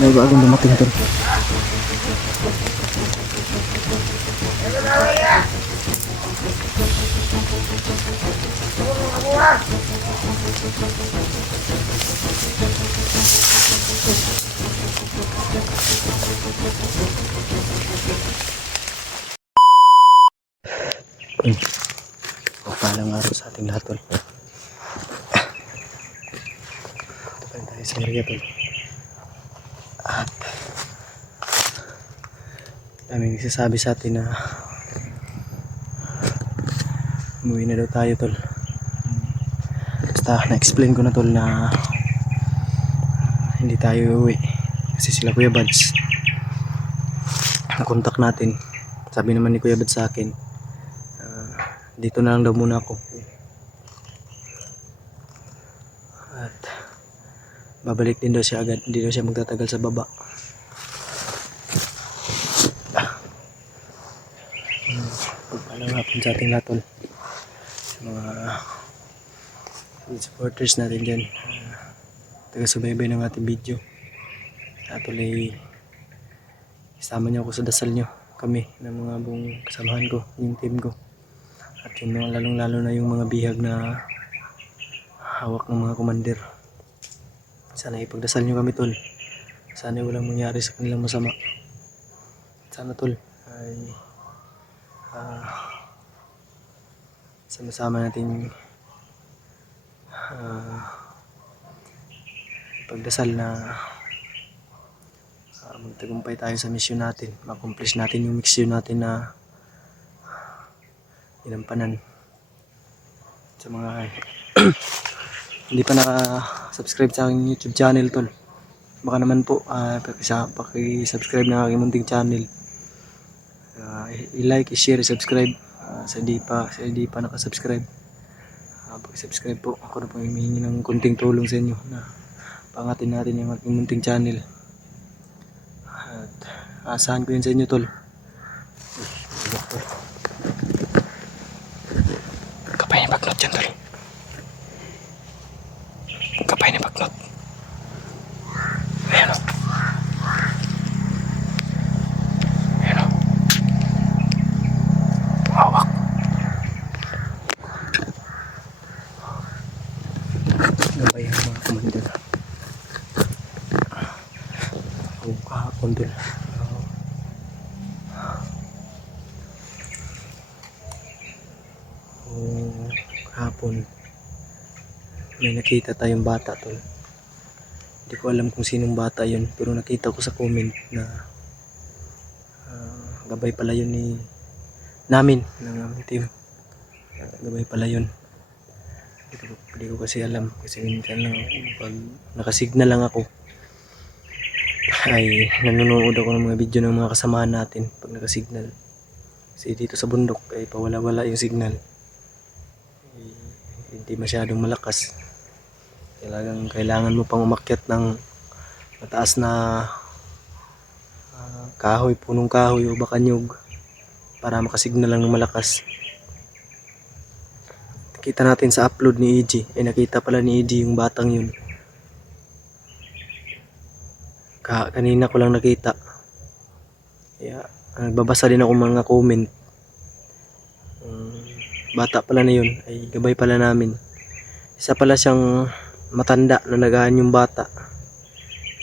May bagong dumating tol. Palang araw sa ating lahat tol. Tapan tayo sa area tol. At daming nagsasabi sa atin na umuwi na daw tayo tol. Basta na-explain ko na tol na hindi tayo uuwi kasi sila Kuya Bads na-contact natin. Sabi naman ni Kuya Bads sa akin, dito na lang daw muna ako at babalik din daw siya agad, hindi daw siya magtatagal sa baba. Pagpalang hapon sa ating lahat tol, sa mga supporters natin dyan, taga-subaybay ng ating video. Tuloy isama niyo ako sa dasal niyo, kami ng mga buong kasamahan ko, yung team ko, at yung mga lalong-lalo na yung mga bihag na hawak ng mga komander. Sana ipagdasal nyo kami tol, sana walang mangyari sa kanilang masama. Sana tol ay sama-sama natin ipagdasal na magtagumpay tayo sa mission natin, ma-accomplish natin yung mission natin na inampanan. Sa mga hindi pa naka-subscribe sa aking YouTube channel tol, baka naman po paki-subscribe ng aking munting channel, i-like, i-share, i-subscribe. Sa hindi pa naka-subscribe, paki-subscribe po. Ako na po humihingi ng kunting tulong sa inyo na pangatin natin yung aking munting channel, at asahan ko yun sa inyo tol. Kapay ni bagnot dyan tol, kapay ni bagnot. Ayan o, ayan o, hawak. Gabay ang mga komander kahapon tol. Kahapon may nakita tayong bata tol. Hindi ko alam kung sinong bata yun, pero nakita ko sa comment na gabay pala yun namin ng aming team. Gabay pala yun. Hindi ko kasi alam, kasi minsan lang pag nakasignal lang ako ay nanonood ako ng mga video ng mga kasamahan natin pag nakasignal. Kasi dito sa bundok ay pawala-wala yung signal, hindi masyadong malakas. Kailangan mo pang umakyat ng mataas na kahoy, punong kahoy o baka nyug para makasignal lang ng malakas. Nakita natin sa upload ni EG, nakita pala ni EG yung batang yun. Kanina ko lang nakita, kaya nagbabasa din ako mga comment. Bata pala na yun ay gabay pala namin. Isa pala siyang matanda na nagahan yung bata.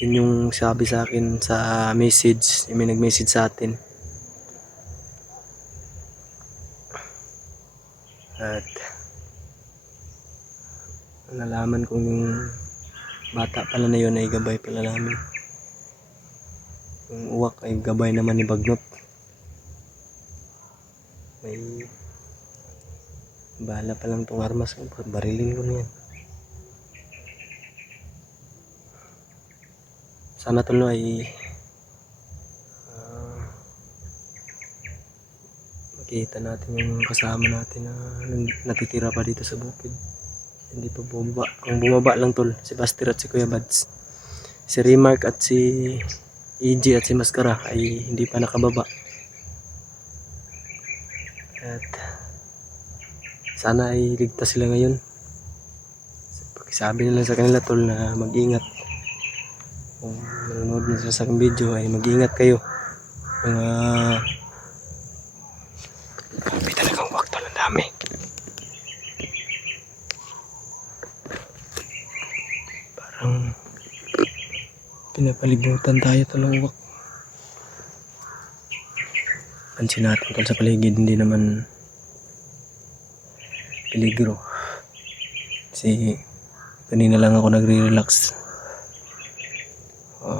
Yun yung sabi sa akin sa message, yung may nag-message sa atin. At nalaman kong yung bata pala na yun ay gabay pala namin. Yung uwak ay gabay naman ni Bagnot. May bala pa lang tong armas, barilin ko na yan. Sana tuloy ay makita natin yung kasama natin na natitira pa dito sa bukid. Hindi pa bumaba. Kung bumaba lang tol, si Buster at si Kuya Bads, si Remark at si EG at si Mascara ay hindi pa nakababa. At sana ay ligtas sila ngayon. Sabi nila sa kanila tol na mag-ingat. Kung manonood na sila sa aking video ay mag-ingat kayo. Mga grabe talagang wak tol, ang dami. Parang pinapalibutan tayo tol ng wak. Pansin natin tol sa paligid, hindi naman peligro. Kasi kanina lang ako nagre-relax.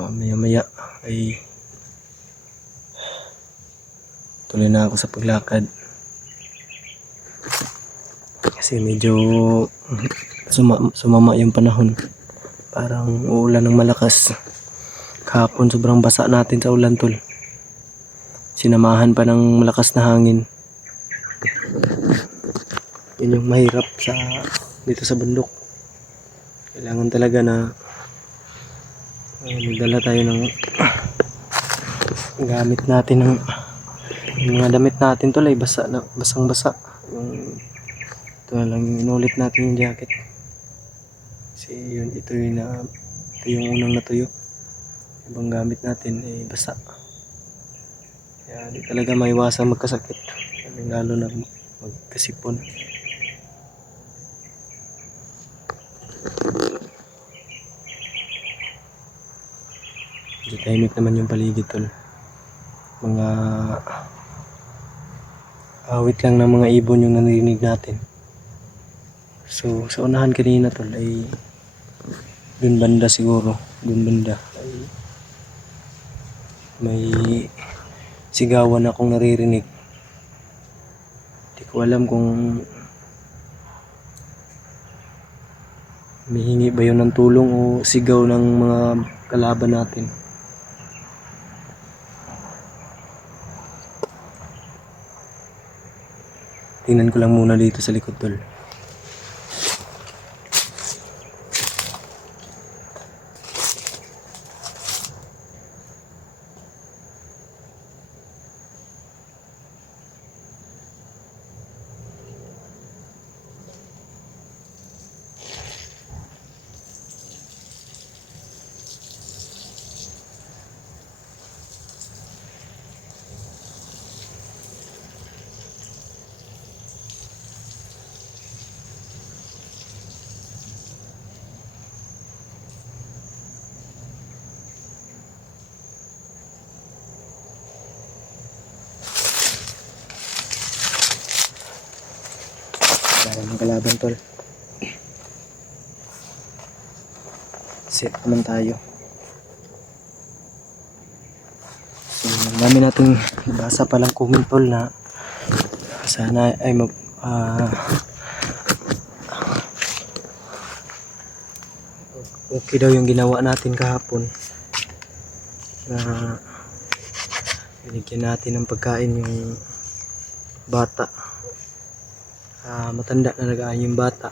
Maya maya ay tuloy na ako sa paglakad. Kasi medyo sumama yung panahon. Parang uulan ng malakas. Kahapon sobrang basa natin sa ulan tol. Sinamahan pa ng malakas na hangin. Yun yung mahirap dito sa bundok. Kailangan talaga na magdala tayo ng gamit natin, ng mga damit natin tol ay basang basa. Ito na lang yung inulit natin yung jacket. Kasi ito yung unang natuyo. Ibang gamit natin ay basa. Kaya di talaga maiwasan magkasakit. Lalo na magkasipon. Medyo tahimik naman yung paligid tol. Mga awit lang ng mga ibon yung narinig natin. So sa unahan kanina tol ay dun banda siguro. Dun banda ay may sigawan akong naririnig. Hindi ko alam kung humihingi ba yun ng tulong o sigaw ng mga kalaban natin. Tingnan ko lang muna dito sa likod tol. Ng kalaban tol. Set naman tayo. So, dami nating basa palang comment tol na sana ay okay daw yung ginawa natin kahapon na binigyan natin ng pagkain yung bata. Matanda na nagaan yung bata.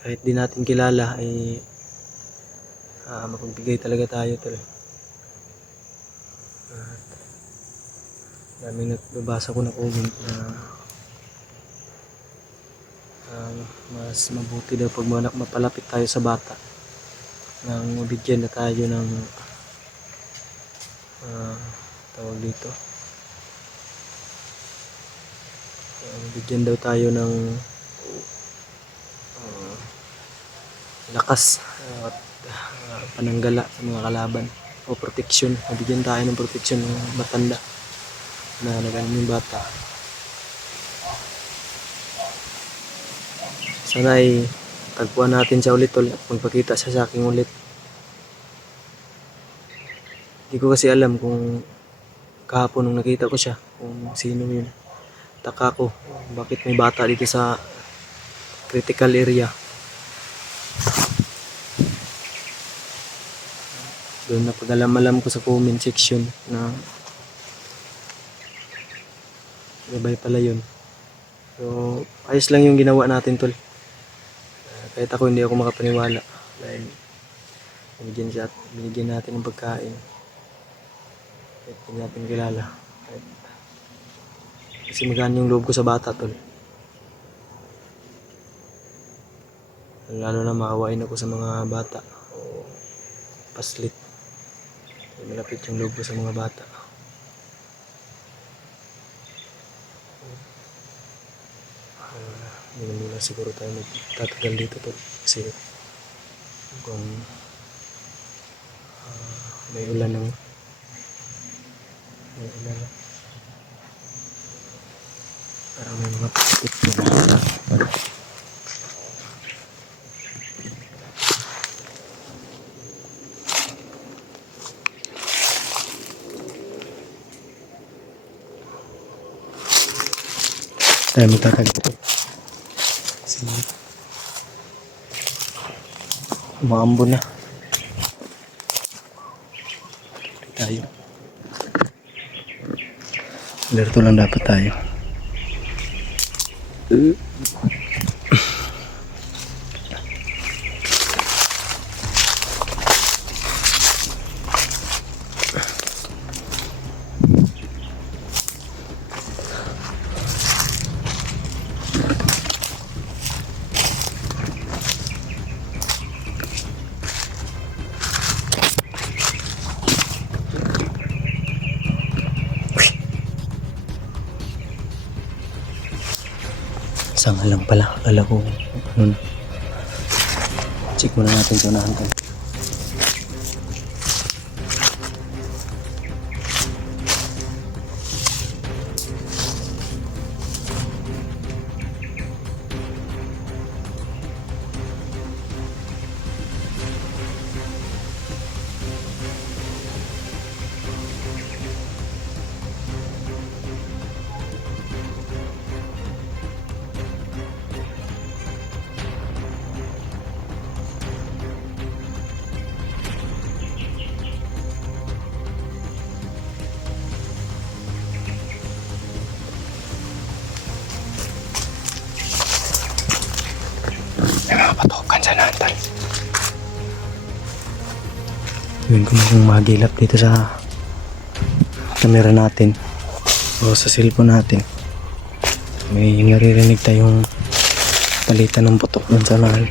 Kahit di natin kilala ay mapagbigay talaga tayo tol. Daming nagbabasa ko na comment na mas mabuti daw pag mapalapit tayo sa bata nang mabigyan na tayo ng tawag dito, bigyan daw tayo ng lakas at pananggala sa mga kalaban o proteksyon. Mabigyan tayo ng proteksyon ng matanda na nagaling yung bata. Sana ay tagpuan natin siya ulit tol at magpakita siya sa akin ulit. Hindi ko kasi alam kung kahapon nung nakita ko siya kung sino yun. Taka ko bakit may bata dito sa critical area. Doon na pag-alam ko sa comment section na gabay pala yun. So ayos lang yung ginawa natin tol. Kahit ako hindi ako makapaniwala dahil binigyan natin ng pagkain. Kahit hindi natin kilala. Kasi magaan yung loob ko sa bata tol. Lalo na maawain ako sa mga bata o paslit. Malapit yung loob ko sa mga bata. Hindi muna siguro tayo magtatagal dito to kasi kung may ulan na parang may mga pakit na tayo magtatagal dito kasi umaambo na tayo. Alerto lang dapat tayo. Sanga lang pala. Akala ko ano na. Check muna natin sa unahan tayo. Patukan sa natal. Yun ko kung magilap dito sa camera natin o sa cellphone natin. May naririnig tayong palitan ng putok dun sa nahal.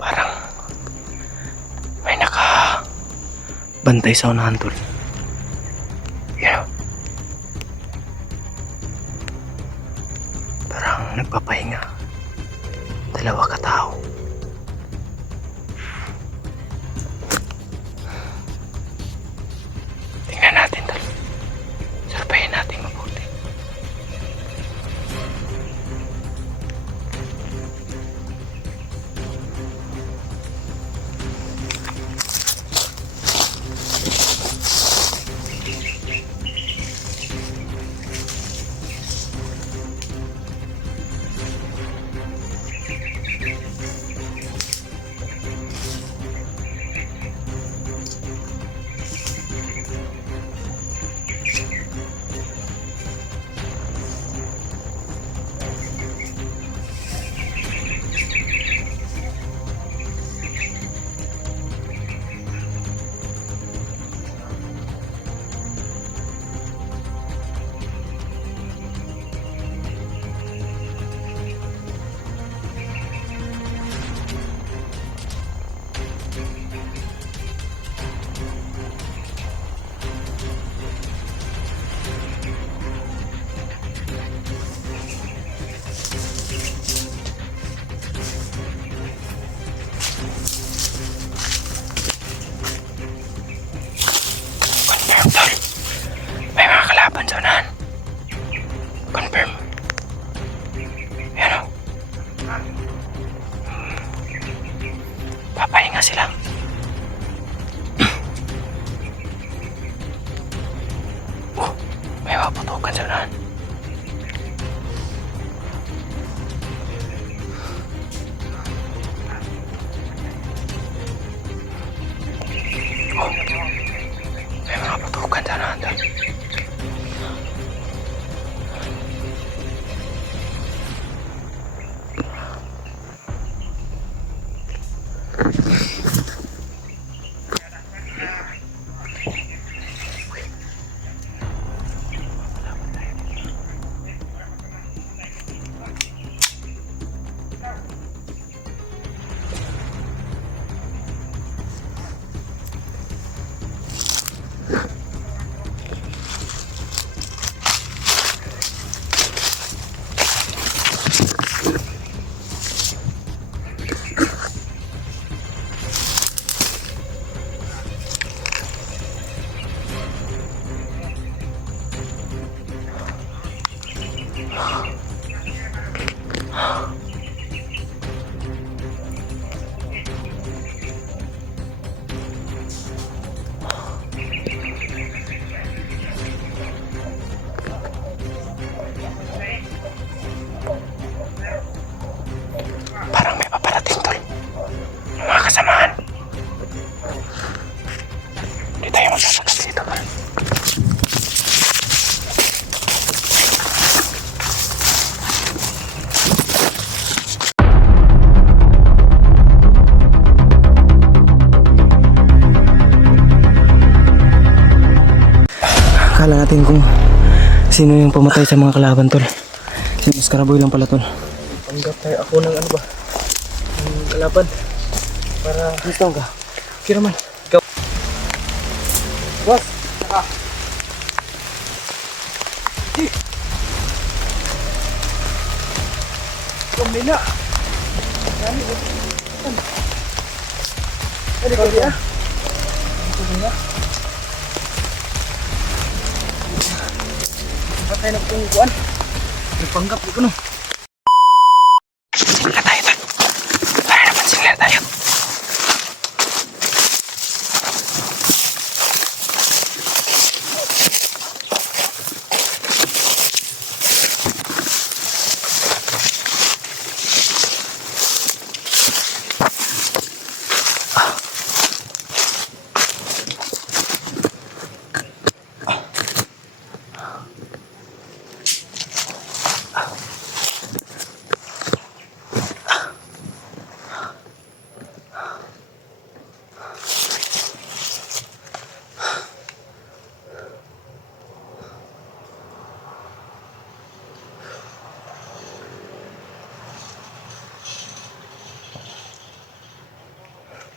Parang may nakabantay sa unahan tol. Yeah. Parang nagpapahinga. Dalawa katao. Tingnan natin tol. Surveyin natin mabuti. Papahinga sila. Oh, may maputukan sa unahan. Oh, may mga putukan sa unahan doon. Parang may paparating tol. Yung mga kasamahan. Hindi tayo magsasagat dito tol. Akala natin kung sino yung pumatay sa mga kalaban tol. Si Maskaraboy lang pala tol. Panggap tayo ako ng ano ba? Ng kalaban. Para gusto ka. Okay naman. Ikaw. Boss. Saka. Kumina. Dami ba? Ano ka dia? Kumina. Patay na kung kuan. Nagpanggap ko no. Sila tayo tol. Para naman sila tayo.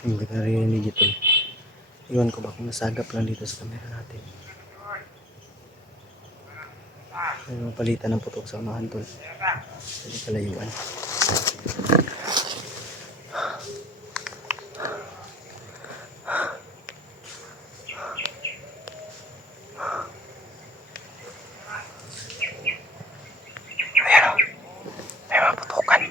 Hindi ko narinig ito. Iwan ko ba kung nasagap lang dito sa camera natin. May mga palitan ng putok sa unahan tol. Hindi kalayuan. Ayan o. May mga putukan.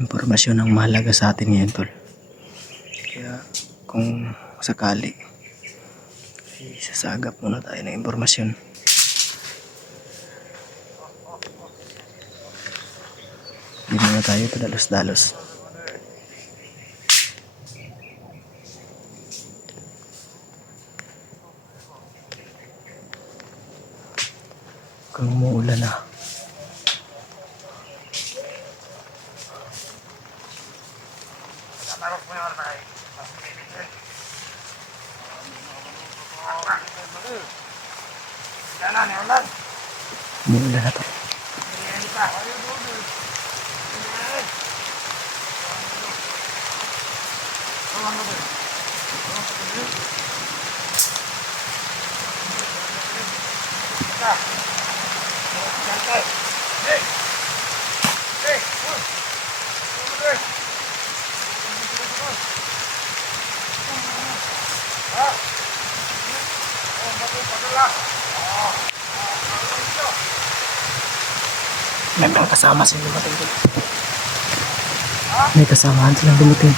Impormasyon ang mahalaga sa atin ngayon tol. Kaya kung sakali sasagap muna tayo ng impormasyon. Hindi muna tayo padalos-dalos. Kung umuulan na. Umuulan na to. May mga kasama silang dumating dito. May kasamahan silang dumating.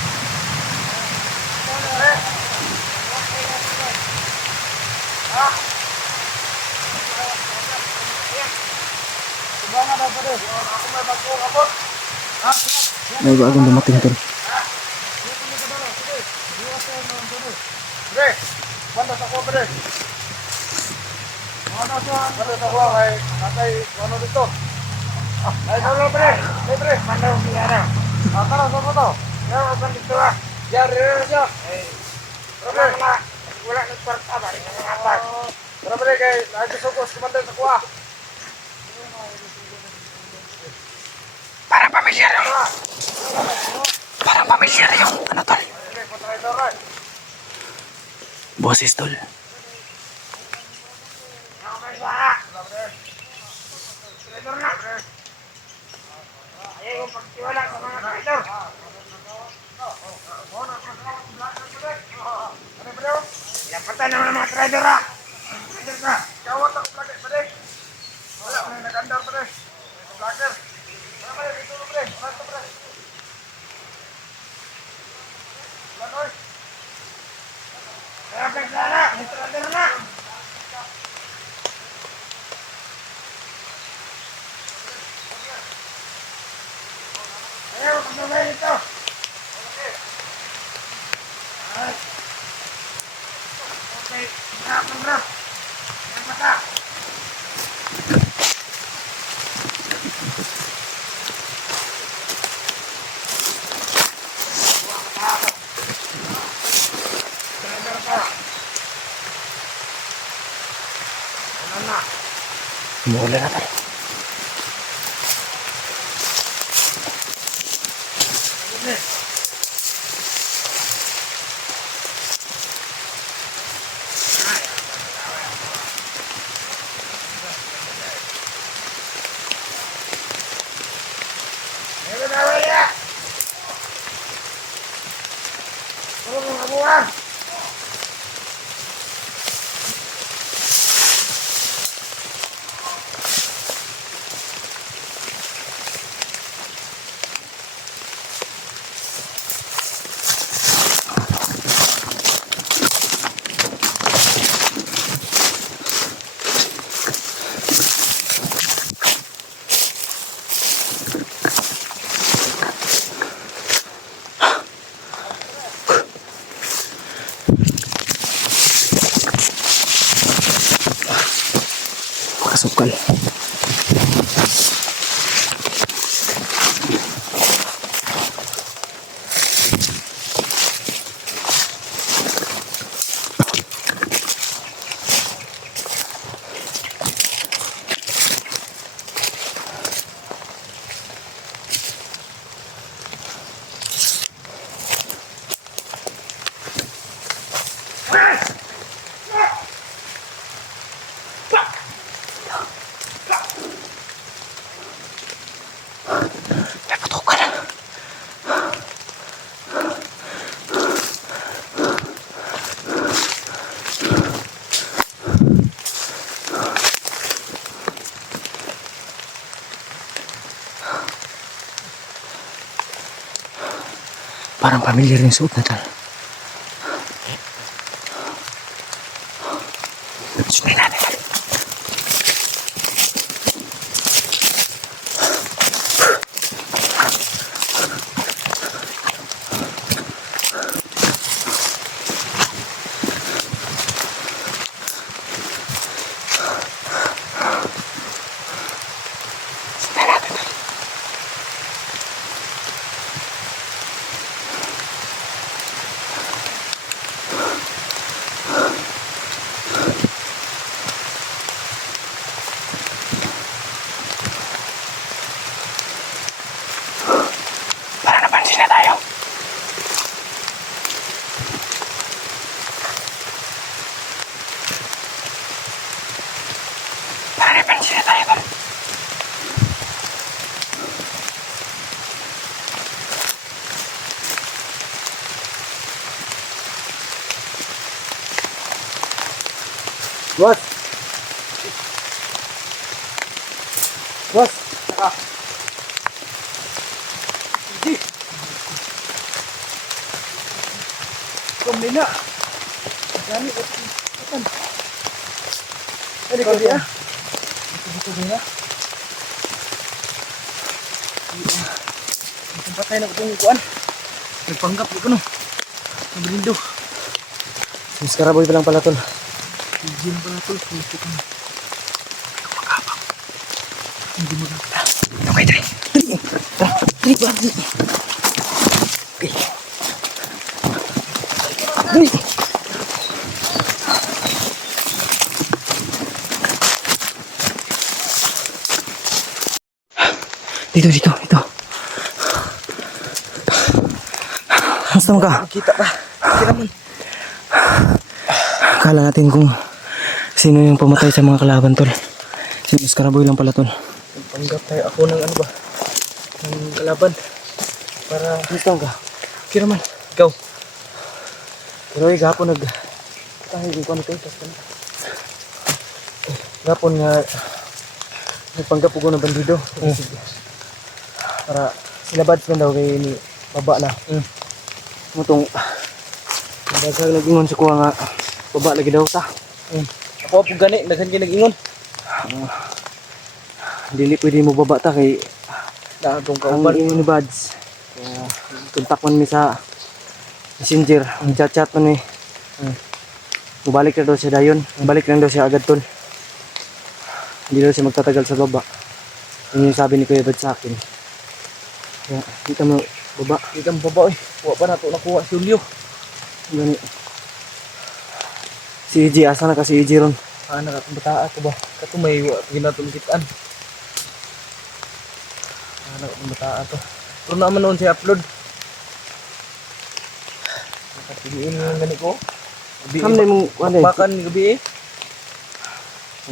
May bagong dumating tol. Pre, banda sa ko pre. Ano sa ko ay natay ano dito. Ay solo pre. Ay pre, banda ko siya. Tara sa to. Ya banda dito ah. Ya re. Pre, wala na kwarta ba? Apa? Pre kay lagi sa ko kumanda sa ko. Parang pamilyar yung ano tol. Boses tol. Ayaw pagtiwala sa mga trader. Ano bro? Yapatan naman ang mga trader ah. Trader ka. Kawat ako lagi pa rin. Wala ko na nag-andar pa rin. Vlogger. Wala pa rin dito pa rin. Wala pa rin. Wala oi. Kaya pagkala. Trader na. Ayaw, kasabay nito. Ay. Okay, hirapan bro. Yan mata. Trader ka. Ano na? Umuulan na tol. Pakasukal. May patukan. Parang pamilyar yung suot na tol. Sunay natin tol. Sunay natin tol. Sila tayo ba? Boss! Boss! Saka! Hindi! Kumina! Gani, atan. Hindi ko diya. Hindi ko diya. Patay na ko itong kuan. Nagpanggap ko no. Naglindo. Mas karaboy pa lang pala tol. Diyan pala tol. Kulit ko. Magkabang. Hindi maganda. Okay, Dre. Dre ba? Okay. Dre! Dito. Nasaan ka? Kita pa. Kita mo. Akala natin kung sino yung pumatay sa mga kalaban tol. Si Mas Karaboy lang pala tol. Nagpanggap tayo ako ng ano ba? Ng kalaban. Para... Nasaan ka? Kira man. Ikaw. Pero ay gapon tayo kung ano tayo. Gapon nga nagpanggap ko ng bandido. Para sila bads man daw kay ni baba na. Mutong nagkag nag-ingon sa kuha nga baba lagi daw ta. Ako po gani. Naghan kayo nag-ingon. Dili pwede mo baba ta kay Naagong ang kauban. ingon ni Bads. Kaya kontak man mi sa messenger. Ang chat man mi. Balik na daw siya dayon. Balik lang daw siya agad tol. Hindi daw siya magtatagal sa baba. Yun yung sabi ni Kuya Bad sa akin. Kaya kita mo baba. Di kang baba eh. Kuha pa na ito nakuha si Julio. Gani. Si EJ, asa na ka si EJ ron? Nakatumbataa ko ba? Kato may ginatungkitan. Nakatumbataa to. Pero naman noon siya upload. Nakapiliin yung gani ko. Kamday mong ano eh. Bakbakan ni gabi eh.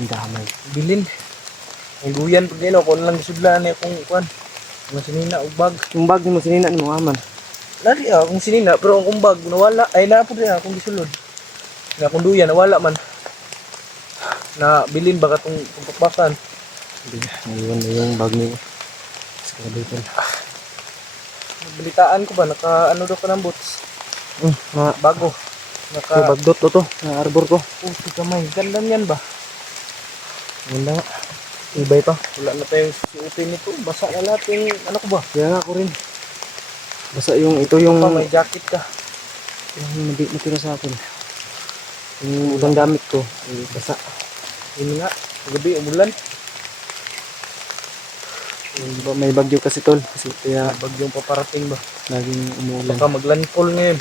Ang damay. Bilin. May guyan pag gino. Kung lang gisudlaan eh kung kuhan. Mga sinina o bag. Yung bag ni mo sinina ni mo aman. Lari ah kung sinina. Pero kung bag nawala. Ay naapod rin akong gisulod. Nga kung duyan nawala man. Na bilin ba katong bakbakan. Ngayon na yung bag ni Karaboy tol. Balitaan ko ba? Naka ano daw ka ng boots. Mga Bago. Naka... bagdot to na arbor ko. Puti kamay. Ganda niyan ba? Ganda nga. Ibay pa. Wala na tayong susuotin nito. Basa na lahat yung ano ko ba? Kaya nga ako rin. Basta yung ito yung Pa, may jacket ka. yung natira sa akin. Yung ibang gamit ko. Ay, basa. Yun nga. Gabi, umulan. Yung may bagyo kasi tol. Kasi kaya Bagyong paparating ba? laging umuulan. Baka maglandfall ngayon.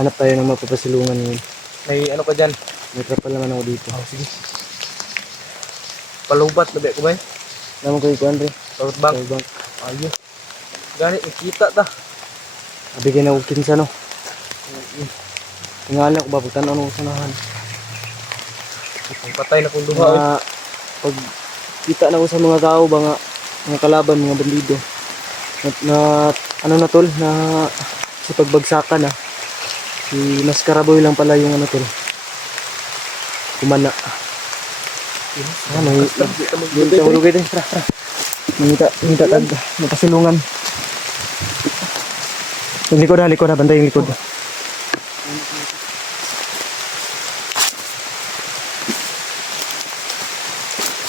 Hanap tayo ng mapapasilungan ngayon. May ano ka dyan? May trapal naman ako dito. Oh, sige. Palubat, labi ko ba yun? Naman ko ikuan rin. Palot bang? Bang. Ayun. Gani, nakita ta. Nabigay na ko kinsa no. Tingala ko ba pagtanaw ko sa nahan. Ang patay na kung duha. Mga pag kita na ko sa mga tao ba nga mga kalaban, mga bandido. Na ano na tol na sa pagbagsakan na. Si Mas Karaboy lang pala yung ano tol. Kumana. Ano yung tahulog ito. Tara. Minta tag mapasilungan. Yung likod ha, bantay yung likod.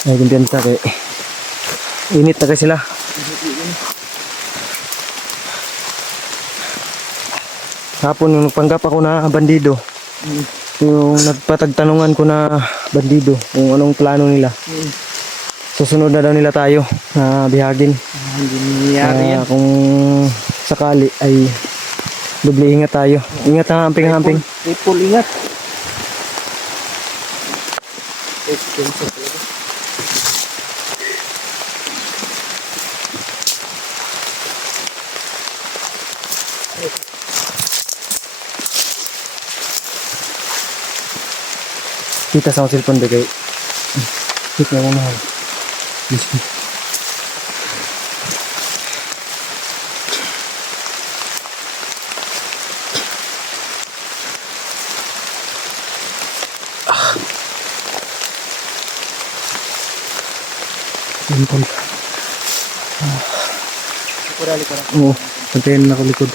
Ay, gantian sa kay init na kasi sila. Hapon yung nagpanggap ako na bandido. Yung nagpatagtanungan ko na bandido kung anong plano nila. Susunod na daw nila tayo na bihagin. Hindi nangyayari yan. Kung sakali ay doble ingat tayo. Ingat ha, amping-amping. Triple ingat. Expensive talaga. Kita sa akong cellphone ba kay Ito na mahal. Listen. Yan tol. Kurali ko na. Oo, pantayin na ako likod.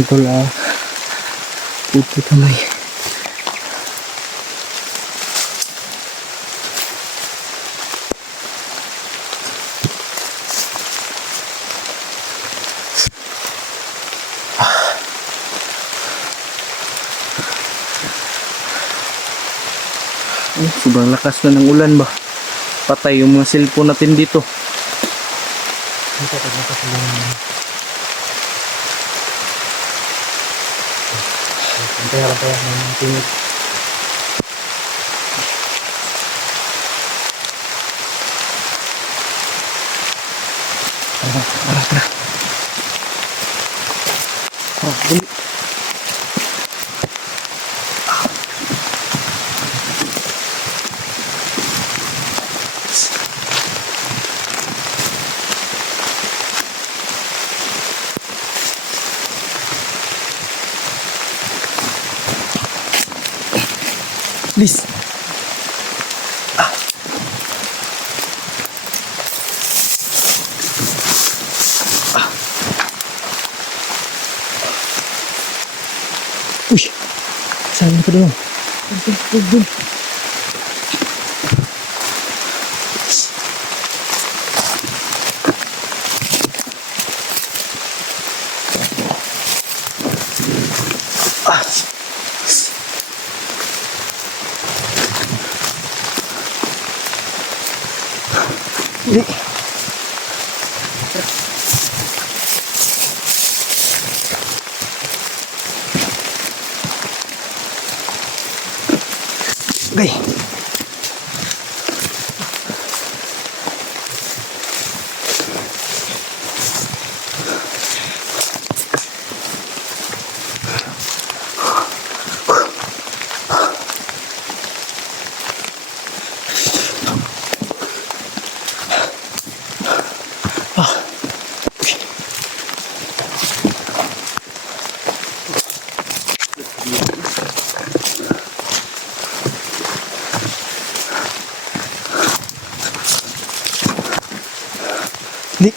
Yan tol puti kamay. Sobrang lakas na ng ulan ba? Patay yung mga cellphone natin dito. Dito pag nakasalang Pantaya ng tingin. Tara. Dali. Please. Uy. Saan ka doon? Doon. Hindi. Okay. Di.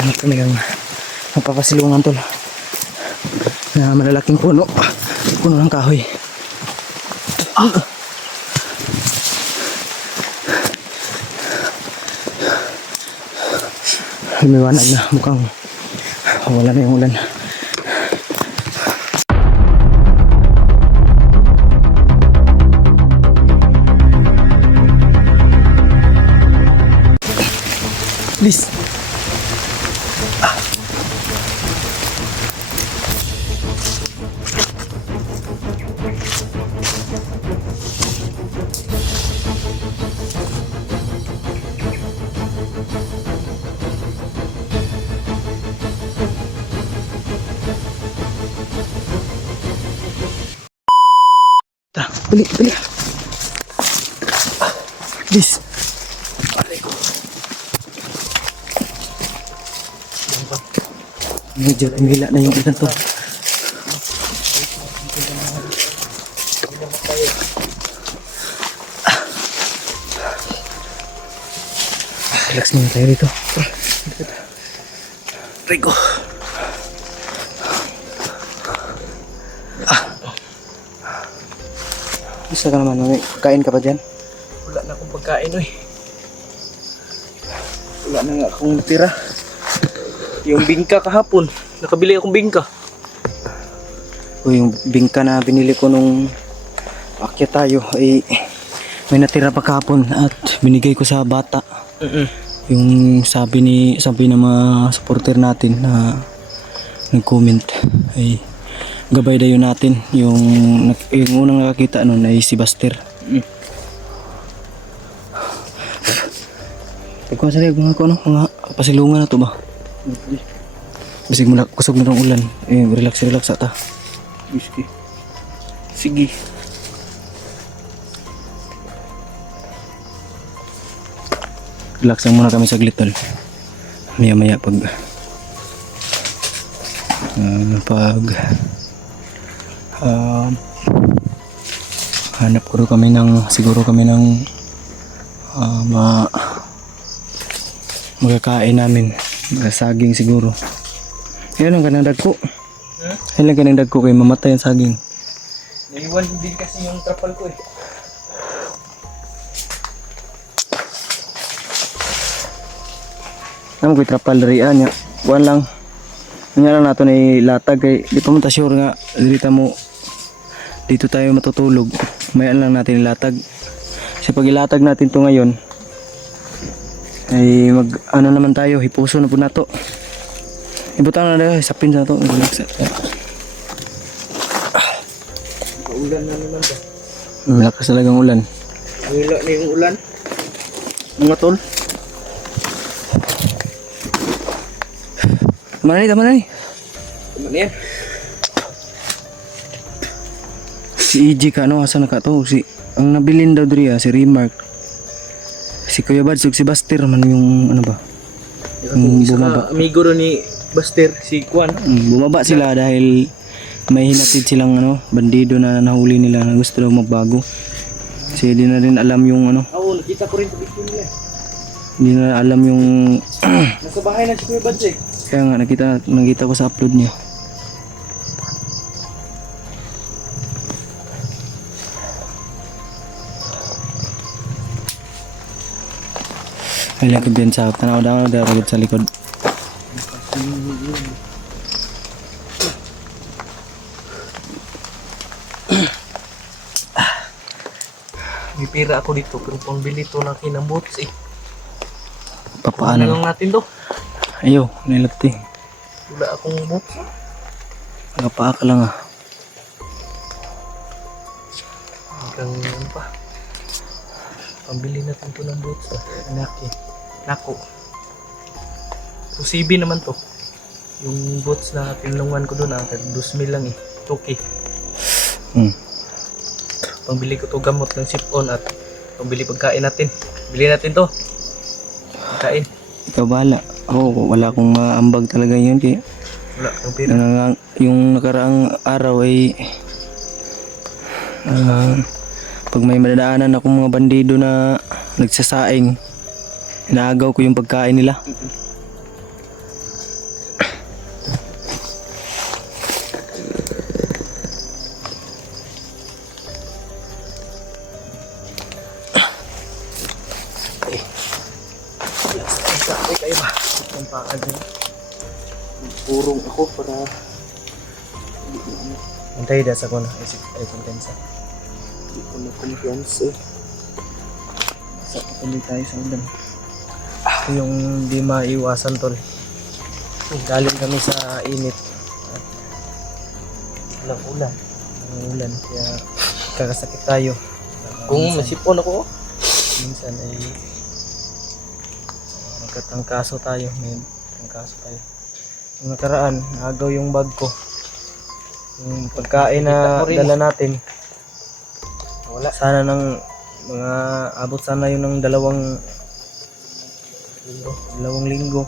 Ano talagang mapapasilungan tol na malalaking puno ng kahoy. Lumiwanag na, mukhang wala na yung ulan. Please. Tara, balik. Please. Medyo tumila na yung ulan to. Relax muna tayo dito. Rico. Gusto ka naman, mami. Kain ka pa dyan? Wala na akong pagkain, oy. Wala na nga akong natira. Yung bingka kahapon. Nakabili akong bingka. O yung bingka na binili ko nung akyat tayo ay may natira pa kahapon at binigay ko sa bata. yung sabi ng mga supporter natin na nag-comment ay gabay dayo natin yung unang nakakita nun ay si Buster. Ikaw sa mga ko mga pasilungan na to ba? Bisig mo kusog mo ng ulan. Relax ata. Sige. Relax lang muna kami saglit tol. Maya pag hanap ko kami ng siguro kami ng magkakain namin. Saging siguro. Ayun ang kanang dagko. Ayun lang kanang dagko kay mamatay ang saging. Naiwan din kasi yung trapal ko eh. Naman ko trapal dari anya. Kuan lang. Nya lang nato ni latag kay di pa man ta sure nga dito tayo matutulog. Mayan lang natin ilatag. Kasi pag ilatag natin to ngayon ay naman tayo, hipuso na po nato. Ibutang na tayo, sapin sa to. Ulan na naman ba? Malakas talagang ulan. Wala na yung ulan. Mga tol. Tama na ni. Tama yan. Si EJ ka asa na ka to? Ang nabilin daw diri si Remark. Si Kuya Bads ug si Buster man yung ano ba? Yung bumaba. Amigo ro ni Buster, si Kwan. Bumaba sila dahil may hinatid silang bandido na nahuli nila na gusto daw magbago. Kasi di na rin alam yung Oo, nakita ko rin sa video nila. Hindi na alam yung Nasa bahay na si Kuya Bads eh. kaya nga nakita ko sa upload niya. Ay likod din sa tanaw daw sa likod. May pira ako dito pero pambili to ng kinambots eh. Papaano lang natin to? Ayo, nilati. Wala akong bots. Nakapaa ka lang Hanggang ano pa. Pambili natin to ng bots anak eh. Nako. So CB naman to. Yung bots na pinulungan ko doon 2,000 lang eh. 2K. Pambili ko to gamot ng sip-on at pambili pagkain natin. Bili natin to. Pagkain. Ikaw bahala. Ako, wala akong maambag talaga yun. Kaya Wala kang pira. yung nakaraang araw ay pag may madadaanan akong mga bandido na nagsasaing, inaagaw ko yung pagkain nila. Kayo ba? Ang paa dyan. Purong ako para antay da sa ko na ay kumpensa. Hindi ko na kumpiyansa eh. Sa patuloy tayo sa ulan. Ito yung di maiwasan tol. Galing kami sa init. Walang ulan. Walang ulan. Kaya kakasakit tayo. Kung masipon ako, minsan ay nagkatangkaso tayo. May tangkaso tayo. Yung nakaraan, nagaw yung bag ko. Yung pagkain na dala natin. Wala. Sana ng mga abot sana yun ng dalawang linggo.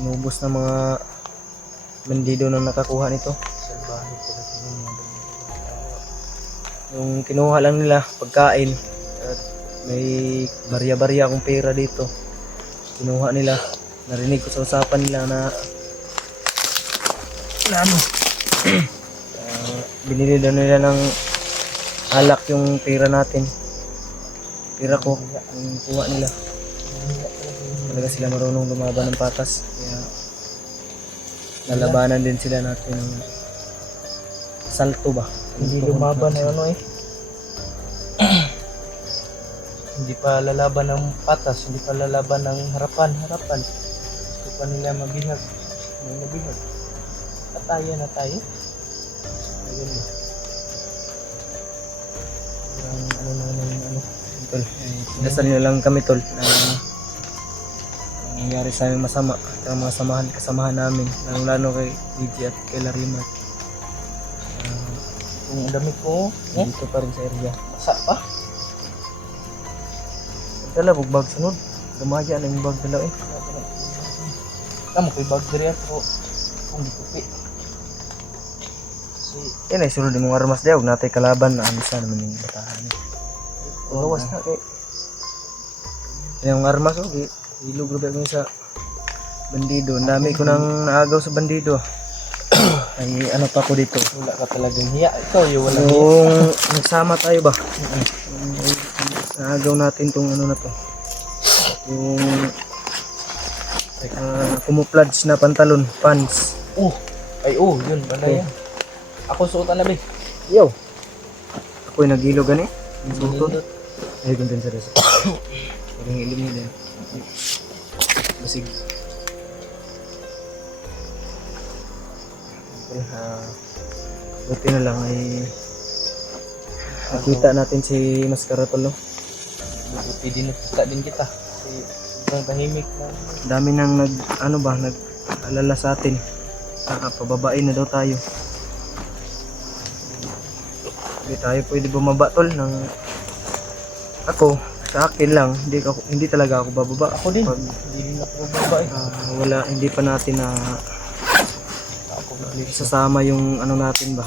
Inubos na mga bandido na nakakuha nito. Yung kinuha lang nila pagkain at may barya-barya akong pera dito. Kinuha nila. Narinig ko sa usapan nila na binili daw nila ng alak yung pera natin. Pera ko, yung kuha nila. Talaga sila marunong lumaban ng patas. Kaya lalabanan din sila natin ng salto ba? Hindi lumaban na ano eh. hindi pa lalaban ng patas, hindi pa lalaban ng harapan. Gusto pa nila mabihag. May nabihag. Patayan na tayo. Ayun ba. Tol, dasal nyo lang kami tol na nangyari sa aming masama at ang mga kasamahan namin, lalo kay DJ at kay Larimat. Yung damit ko, Dito pa rin sa area. basa pa. Dala, bugbag sunod. Gumagya na yung bag dala eh. Tama ko yung bag diri ako. Kung dikupi. Kasi, Yan ay sunod yung mga armas diya. Huwag natin kalaban na alisa naman yung batahan eh. Gawas na kay. Yung armas ko, ilog rubi ko sa bandido. Ang dami ko nang naagaw sa bandido. Ay ano pa ko dito. wala ka talagang hiya. Ikaw, yung walang hiya. Yung nagsama tayo ba? Naagaw natin tong ano na to. Yung camouflage na pantalon, pants. Yun, bala Okay. yan. Ako suotan na ba? Yo. Ako'y nag-ilog gani. Suto. Nindot. Ay kuntin sa resa. Parang ilim nila. Basig. Buti na lang ay nakita natin si Mascaratol, no? Buti din nakita din kita. Kasi sobrang tahimik na. Dami nang nag-alala sa atin. Pababain na daw tayo. Hindi tayo pwede bumaba tol ng ako sa akin lang hindi talaga ako bababa. Ako din. Pag, Hindi din ako babae. hindi pa natin na Ako isasama yung ano natin ba.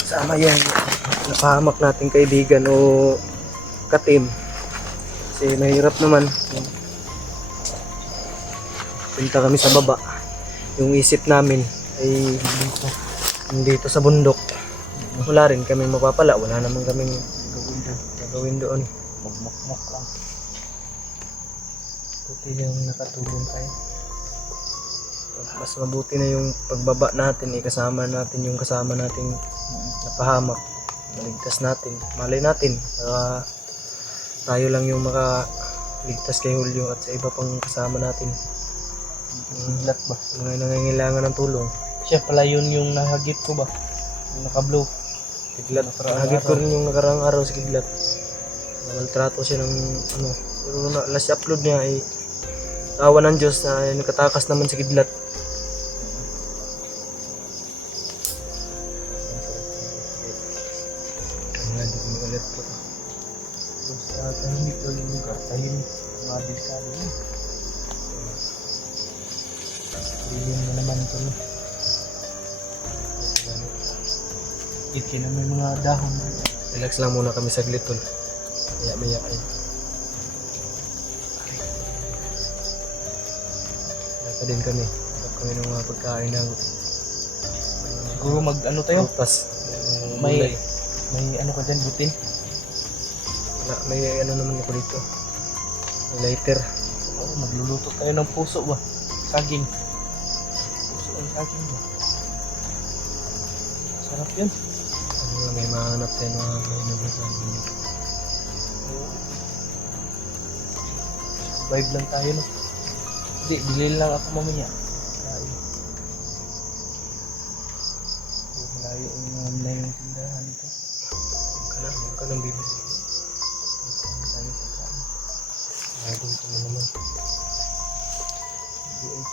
Sama yung napahamak nating kaibigan o katim. Kasi mahirap naman. Punta kami sa baba. Yung isip namin ay dito sa bundok. Wala rin kami mapapala. Wala naman kaming gagawin doon. magmukmuk lang. Buti yung nakatulong tayo. Mas mabuti na yung pagbaba natin, kasama natin yung kasama nating napahamak. Maligtas natin. Malay natin. Tayo lang yung makaligtas kay Julio at sa iba pang kasama natin. Higlat ba? Mga nangangailangan ng tulong. Siya pala yun yung nahagip ko ba? Yung naka-blue. Kidlat. Hagip ko rin yung nakarang araw sa kidlat. Maltrato siya ng ano. Pero last upload niya ay tawa ng Diyos na nakatakas naman sa kidlat. Hindi ko magalit po. Basta tahimik daw yung lugar. Tahimik. Mabil ka rin. Dilim na naman ito. No? Ikin na may mga dahon. Relax lang muna kami saglit tol. Maya ay. Kaya din kami. Hanap kami ng mga pagkain na Siguro mag ano tayo? prutas. May ano ka dyan, butin? May ano naman ako dito. May lighter. Oo, magluluto tayo ng puso ba? Saging. Puso ang saging ba? Sarap yun. May mahanap tayo mga kainubo sa amin. Vibe lang tayo, no? Hindi, bilhin lang ako mamaya. Malayo yung tindahan dito. Huwag ka nang bibili. Tayo pagkain. Ayaw ko na naman. Hindi eh.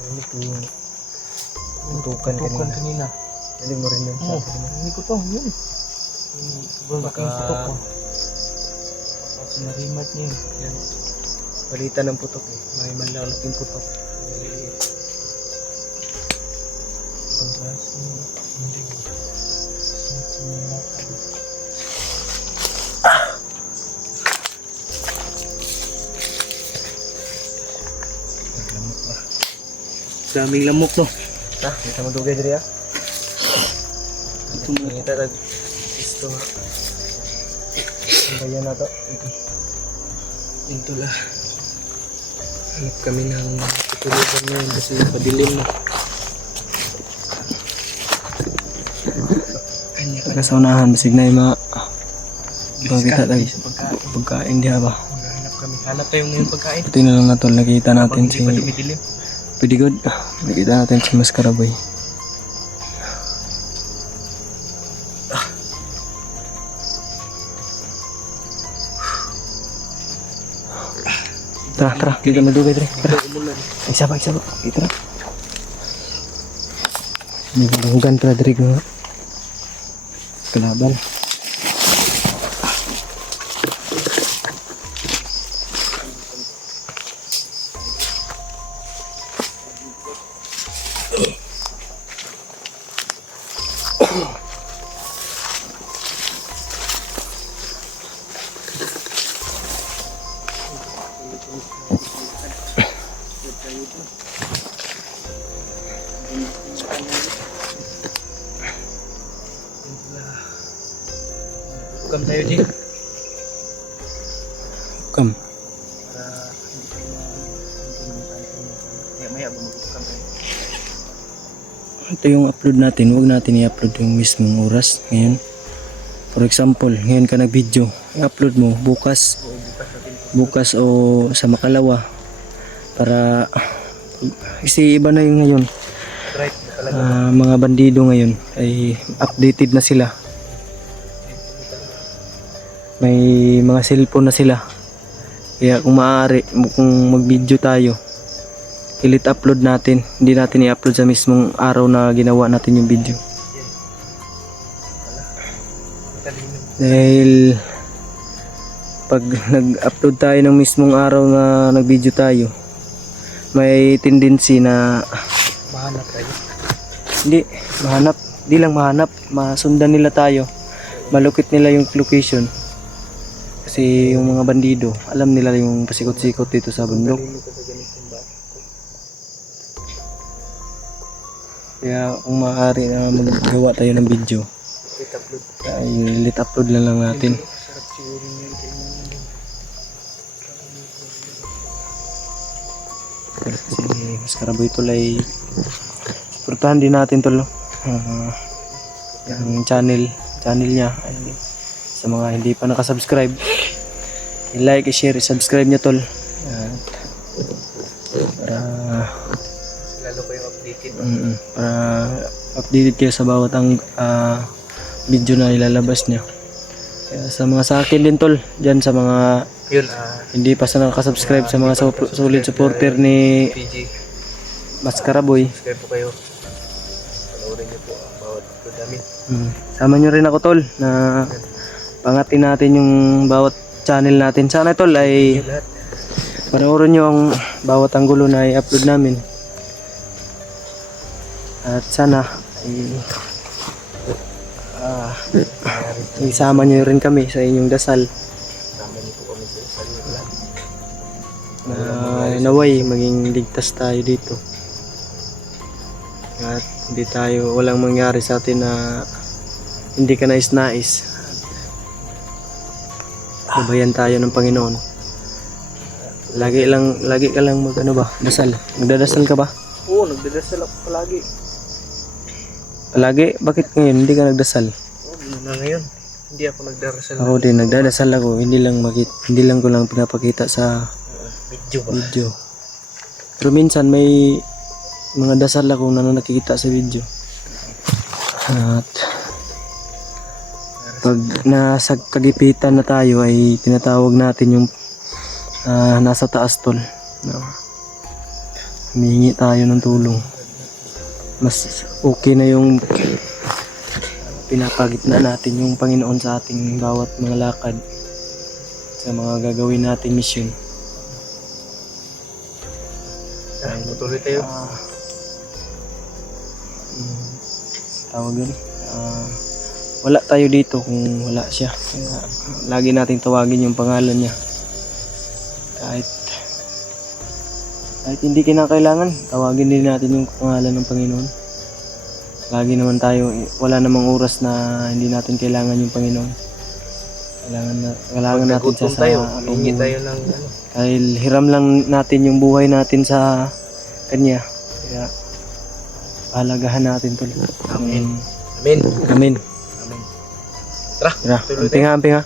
Hindi ko tutukan Tukan kanina. kanina. Hindi mo rin yung Oo, sabi mo. hindi ko to, yun. Sobrang Baka- laking putok ko. Kasi narimat niya yun. Yan. Palitan ng putok eh. May malalaking putok. Pagkas niya. Hindi ko. Since niya natin. Lamok ba? Daming lamok, no? Kita mo dugay diri ah. Kita tag isto nga. Bayan na to. Ito lang. Hanap kami ng Tulogan na yun kasi padilim na. Taga sa unahan, basig na yung mga kita tayo Sa pagkain. pagkain diha ba. Maghanap kami. Hanap tayo ngayon pagkain. Ito na lang na tol, nakita natin Habang si hindi pa dumidilim. Pretty good. Nakita natin si Maskaraboy. Tara, tara. Dito na dugay, tara. Tara. Umulan. Isa pa. Dito na. May hugan pala diri ko. Kalaban. Hukam tayo, Jing. Kam. Para hindi tayo maya bumagukam tayo. Ito yung upload natin. Huwag natin i-upload yung mismong oras. Ngayon. For example, ngayon ka nag-video. I-upload mo bukas. Bukas o sa makalawa. Para kasi iba na yung ngayon. Right na talaga. Mga bandido ngayon ay updated na sila. May mga cellphone na sila. Kaya kung maaari, kung mag-video tayo, ilit upload natin. Hindi natin i-upload sa mismong araw na ginawa natin yung video. Dahil pag nag-upload tayo ng mismong araw na nag-video tayo, may tendency na Mahanap tayo. hindi lang mahanap, masundan nila tayo, malukit nila yung location. Kasi yung mga bandido, alam nila yung pasikot-sikot dito sa bundok. Kaya kung maaari na maggawa tayo ng video, ay let upload lang natin. Sarap siguro yun. Si Maskaraboy tol ay supportahan din natin tol. Yung channel niya ay sa mga hindi pa nakasubscribe, i-like, i-share, i-subscribe niya tol. Para Lalo ko yung updated. para updated kayo sa bawat ang video na ilalabas niya. Kaya sa mga sa akin din tol, dyan sa mga Yun, hindi pa sa nakasubscribe, sa mga solid supporter ni PG. Maskaraboy. Subscribe po kayo. Panoorin niyo po ang bawat upload namin. Sama nyo rin ako tol na pangatin natin yung bawat channel natin. Sana tol ay Yung lahat. panoorin nyo ang bawat anggulo na i-upload namin. At sana ay isama nyo rin kami sa inyong dasal Sama niyo po kami sa sarili lahat. na naway maging ligtas tayo dito. At hindi tayo, walang mangyari sa atin na hindi ka nais-nais. Gabayan tayo ng Panginoon. Lagi ka lang dasal. Magdadasal ka ba? Oo, nagdadasal ako palagi. Palagi? Bakit ngayon hindi ka nagdasal? Oo, muna ngayon. Hindi ako nagdarasal. Ako din, nagdadasal ako. Hindi lang ko lang pinapakita sa Video ba? video. Pero minsan may mga dasal ako na nakikita sa video. At pag nasa kagipitan na tayo ay tinatawag natin yung nasa taas tol. Humingi tayo ng tulong. Mas okay na yung pinapagitna natin yung Panginoon sa ating bawat mga lakad, sa mga gagawin nating mission. Tuloy tayo. Tawag yun. Wala tayo dito kung wala siya. Kaya lagi nating tawagin yung pangalan niya. Kahit hindi kinakailangan, tawagin din natin yung pangalan ng Panginoon. Lagi naman tayo, wala namang oras na hindi natin kailangan yung Panginoon. Kailangan natin siya sa tayo. Hingi tayo ng dahil hiram lang natin yung buhay natin sa kanya. Kaya pahalagahan natin tol. Amen. Amen. Amen. Tara, Tara, tuloy amping nga, amping nga.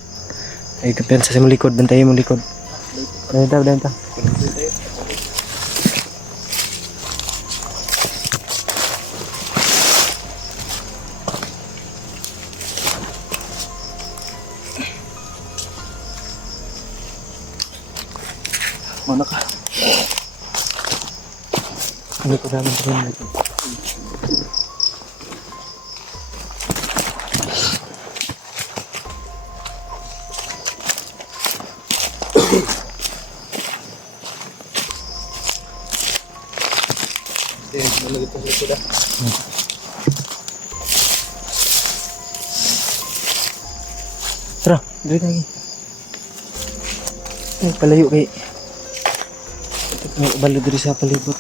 Ay, kapiyan sa mong likod, bantayin mong likod. Danta, danta. Mana ka? Ano ko namin rin dito? Tara, dito lagi. Ay, palayo kay. May balo diri sa palibot.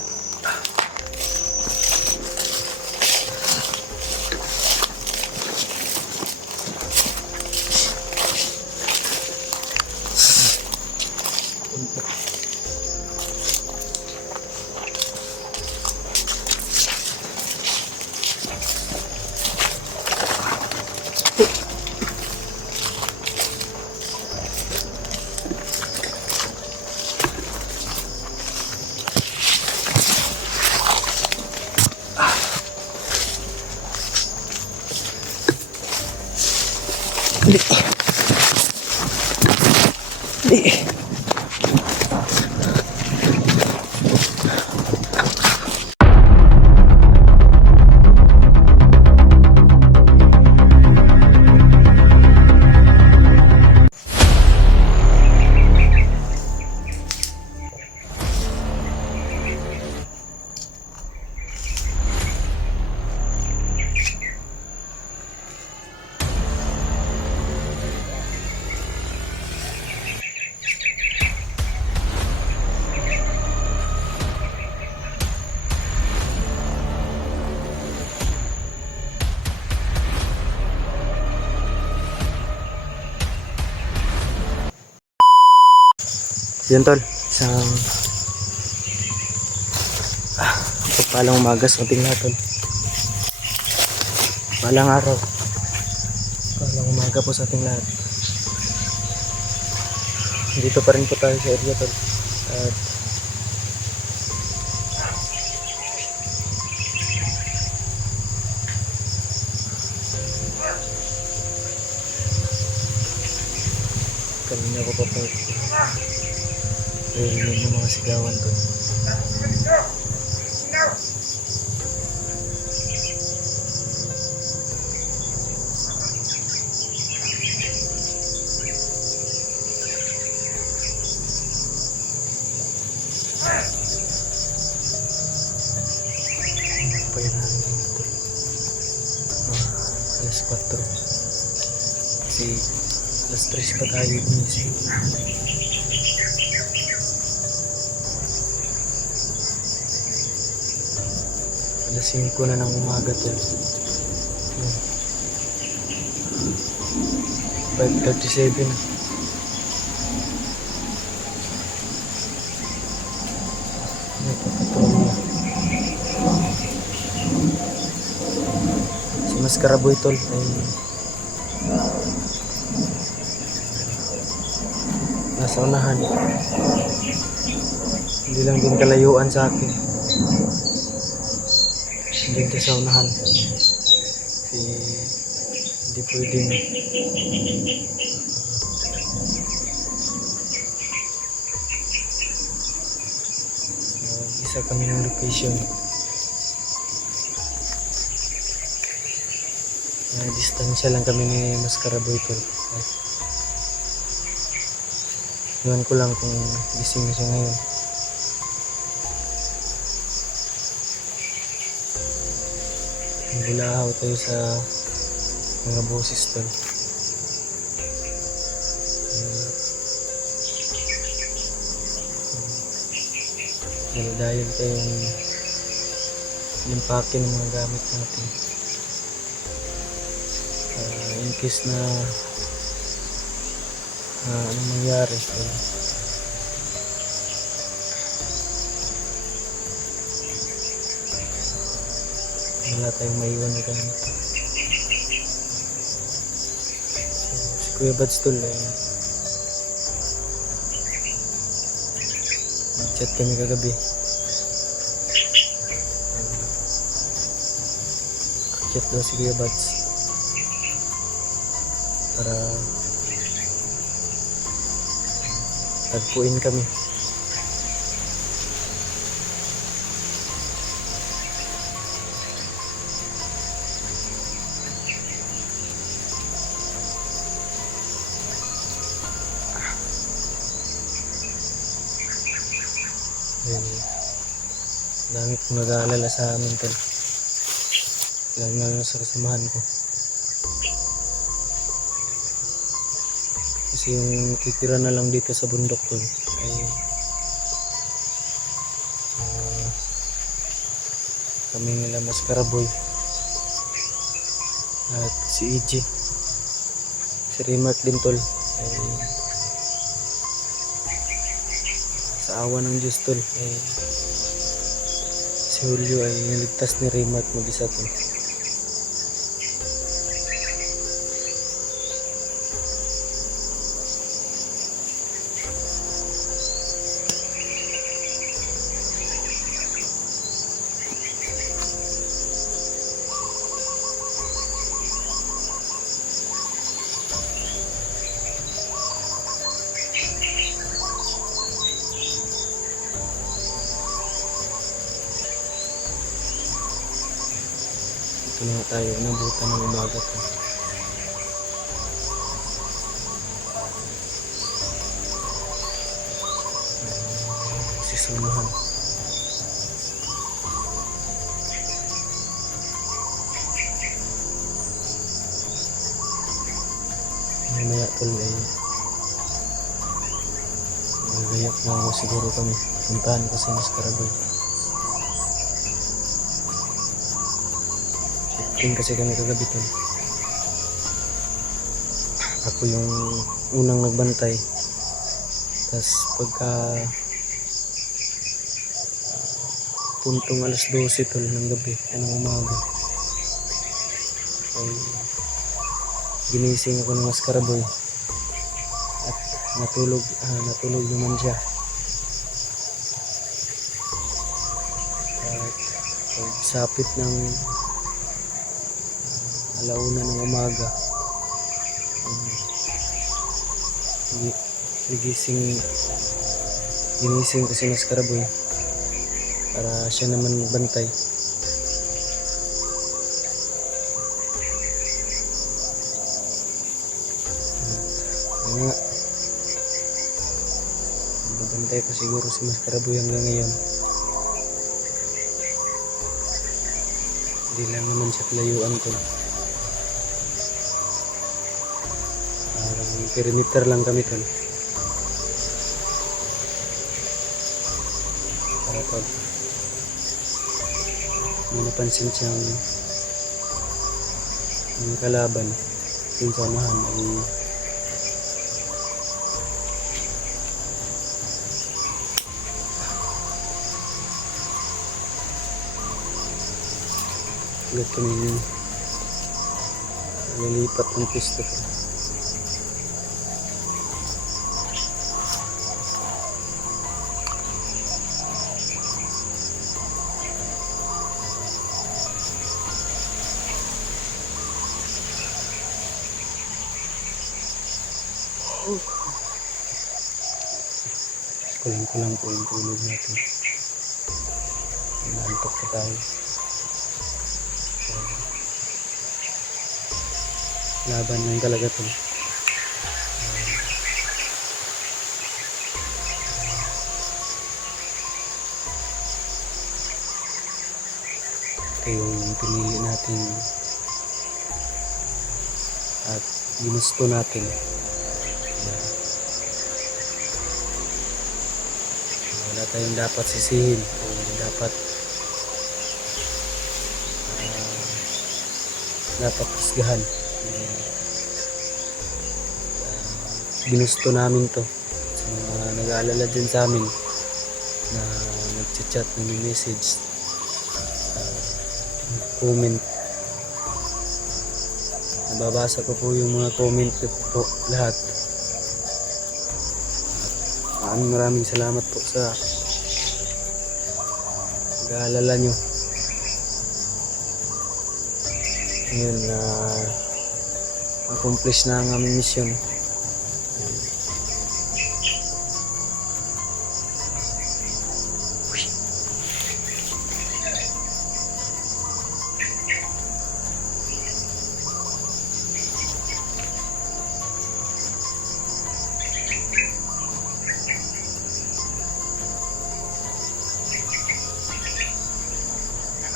Hindi. Hindi. Yan tol, isang pagpalang umaga sa ating lahat tol. Palang araw. Palang umaga po sa ating lahat. Dito pa rin po tayo sa area tol. At kanina ko pa po narinig ng mga sigawan tol. Pa yan namin dito. Alas 4. Kasi alas 3 pa tayo gumising. Alas 5 na ng umaga tol. 5:37 na. Nagpapatrol na. Si Maskaraboy tol ay nasa unahan. Hindi lang din kalayuan sa akin. Dito sa unahan. Kasi hindi pwedeng isa kami ng location. Distansya lang kami ni Maskaraboy tol. Iwan ko lang kung gising siya ngayon. Bulahaw tayo sa mga boses tol. Dahil tayong limpakin ng mga gamit natin. In case na anong mangyari ay Wala tayong maiwan na gamit. Si Kuya Bads tol ay nag-chat kami kagabi. Chat daw si Kuya Bads para tagpuin kami. Ayun, dami kong nag-aalala sa amin tol. Lalo na sa kasamahan ko. Kasi yung titira na lang dito sa bundok tol ay kami nila Mascaraboy at si EJ, si Rimark din tol ay sa awa ng Diyos tol ay si Julio ay niligtas ni Rimark mag-isa tol. Ito na nga tayo, nabutan ng umaga to. Sisunahan. Mamaya tol ay nagayak na ako siguro kami. Puntahan kasi mas Mascaraboy. Kasi kami kagabi tol. Ako yung unang nagbantay. Tapos pagka puntong alas 12 tol ng gabi, ng umaga, ay ginising ako ng Mascaraboy at natulog naman siya. At pagsapit ng alauna ng umaga, ginising ko si Mascaraboy para siya naman magbantay. Ano nga, magbantay pa siguro si Mascaraboy hanggang ngayon. Hindi lang naman siya kalayuan tol. Perimeter lang kami tol. Para pag may napansin siyang mga kalaban, pinsamahan ay agad kami lilipat ng pisto tol. Kulang-kulang po yung tulog natin. Inaantok pa tayo. So, laban lang talaga ito. Ito yung pinili natin at ginusto natin. Wala tayong dapat sisihin o dapat husgahan. Ginusto namin to sa mga nag-aalala din sa amin na nag-chat, nag-message. comment. Nababasa ko po yung mga comment po lahat. Maraming salamat po sa pag-aalala nyo. Ngayon na accomplish na ang aming mission.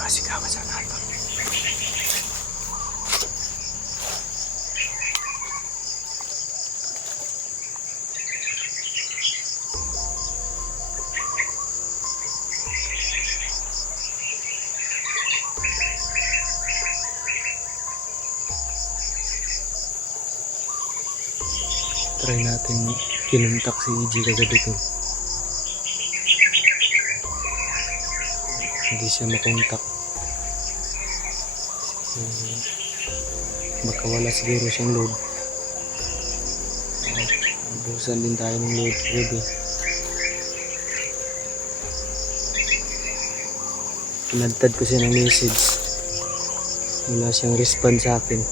Masikawan sa nato. Try natin kinuntak si EJ kagabi ko. Hindi siya makontak. Baka wala siguro siyang load. Busan din tayo ng load kagabi. Pinadtad ko siya ng message. Wala siyang respond sa akin.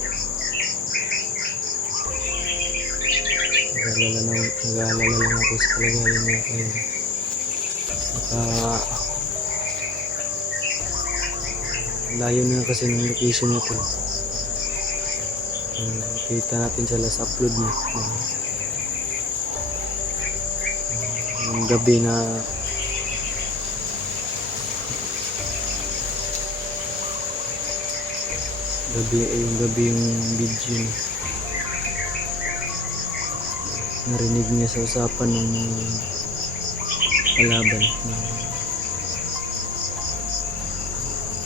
Nag-aalala lang ako sa kalagayan niya ngayon. Baka layo na kasi ng location niya to. Kita natin sa last upload niya. Yung gabi na yung video niya. Narinig niya sa usapan ng kalaban.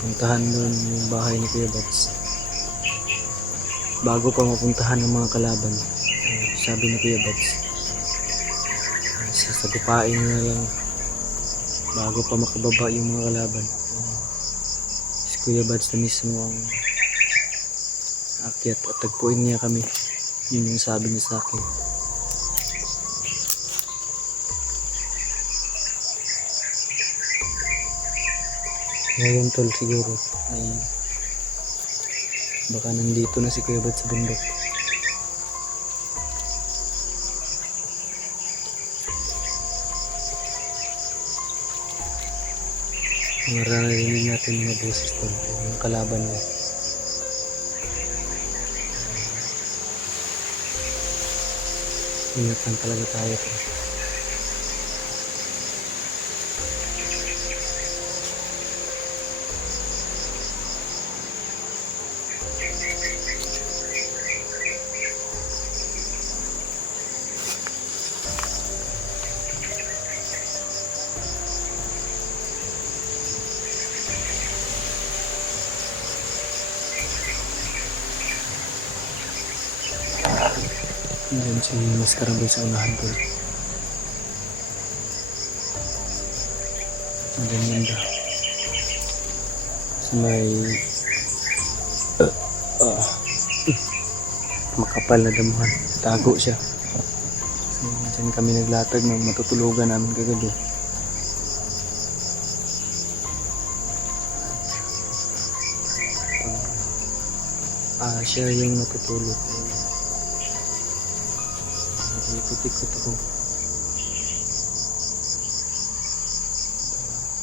Puntahan doon yung bahay ni Kuya Bats. Bago pa mapuntahan ng mga kalaban, sabi ni Kuya Bats, sasagupain na lang bago pa makababa yung mga kalaban. Si Kuya Bats na mismo ang akyat at tagpuin niya kami. Yun yung sabi niya sa akin. Ngayon tol siguro ay baka nandito na si Kuya Bats sa bundok. Maririnig natin mga boses tol, yung kalaban niya. Ingat lang talaga tayo tol. Diyan si Maskarabay sa unahan ko. Diyan yun so may makapal na damuhan. Tago siya. So diyan kami naglatag ng matutulugan namin kagabi. Siya yung natutulog. Ikot-ikot ako.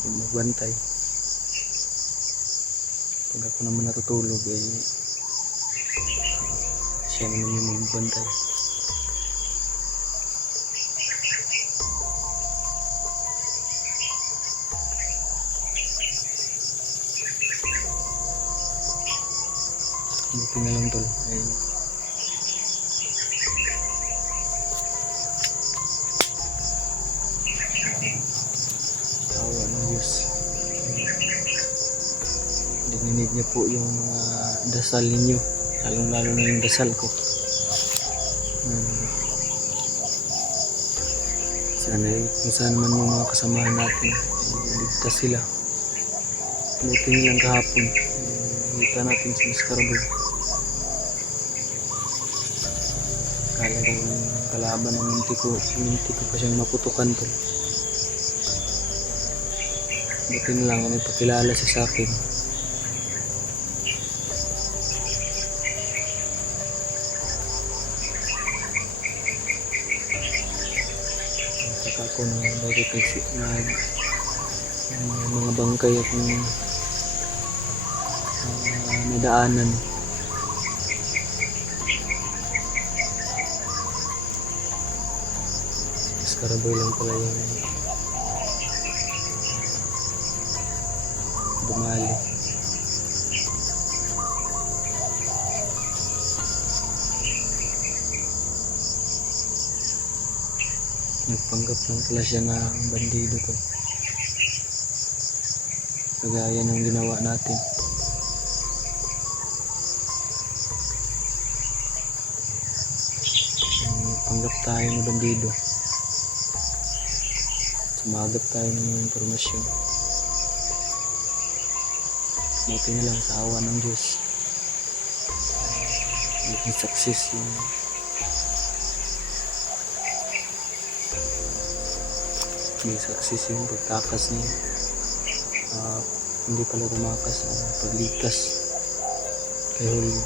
Magbantay. Pag ako naman natutulog ay siya naman yung magbantay. Buti na lang tol. Ay dininig niya po yung mga dasal ninyo, lalong lalo na yung dasal ko. Sana kung saan man yung mga kasamahan natin, ligtas sila. Buti nilang kahapon, Kita natin si Miss Caraboy. Kala ko yung kalaban ng minti ko pa siyang maputukan to. Buti na lang may pakilala siya sa akin. Saka ako na bakit mga bangkay at nadaanan. Mas Caraboy lang pala yung dumali. Nagpanggap lang pala siya na bandido to. Kagaya ng ginawa natin. Panggap tayo na bandido. Sumagap tayo ng mga impormasyon. Buti na lang sa awa ng Diyos. Naging success yung pagtakas niya. Hindi pala tumakas ang pagligtas kay Julio.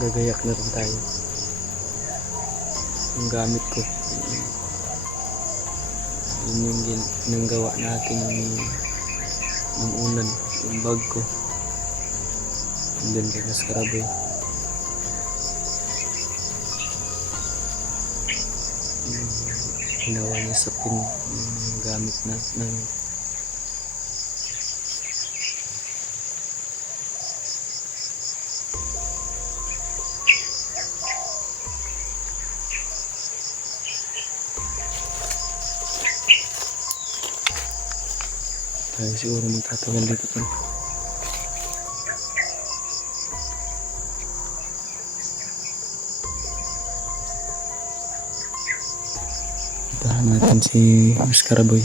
Gagayak na rin tayo. Yung gamit ko, yun yung ginagawa natin ng unan, yung bag ko. And then kay Miss Caraboy, ginawa niya sa pin yung gamit ng tayo siguro magtatagal dito pa. Puntahan natin si Miss Caraboy.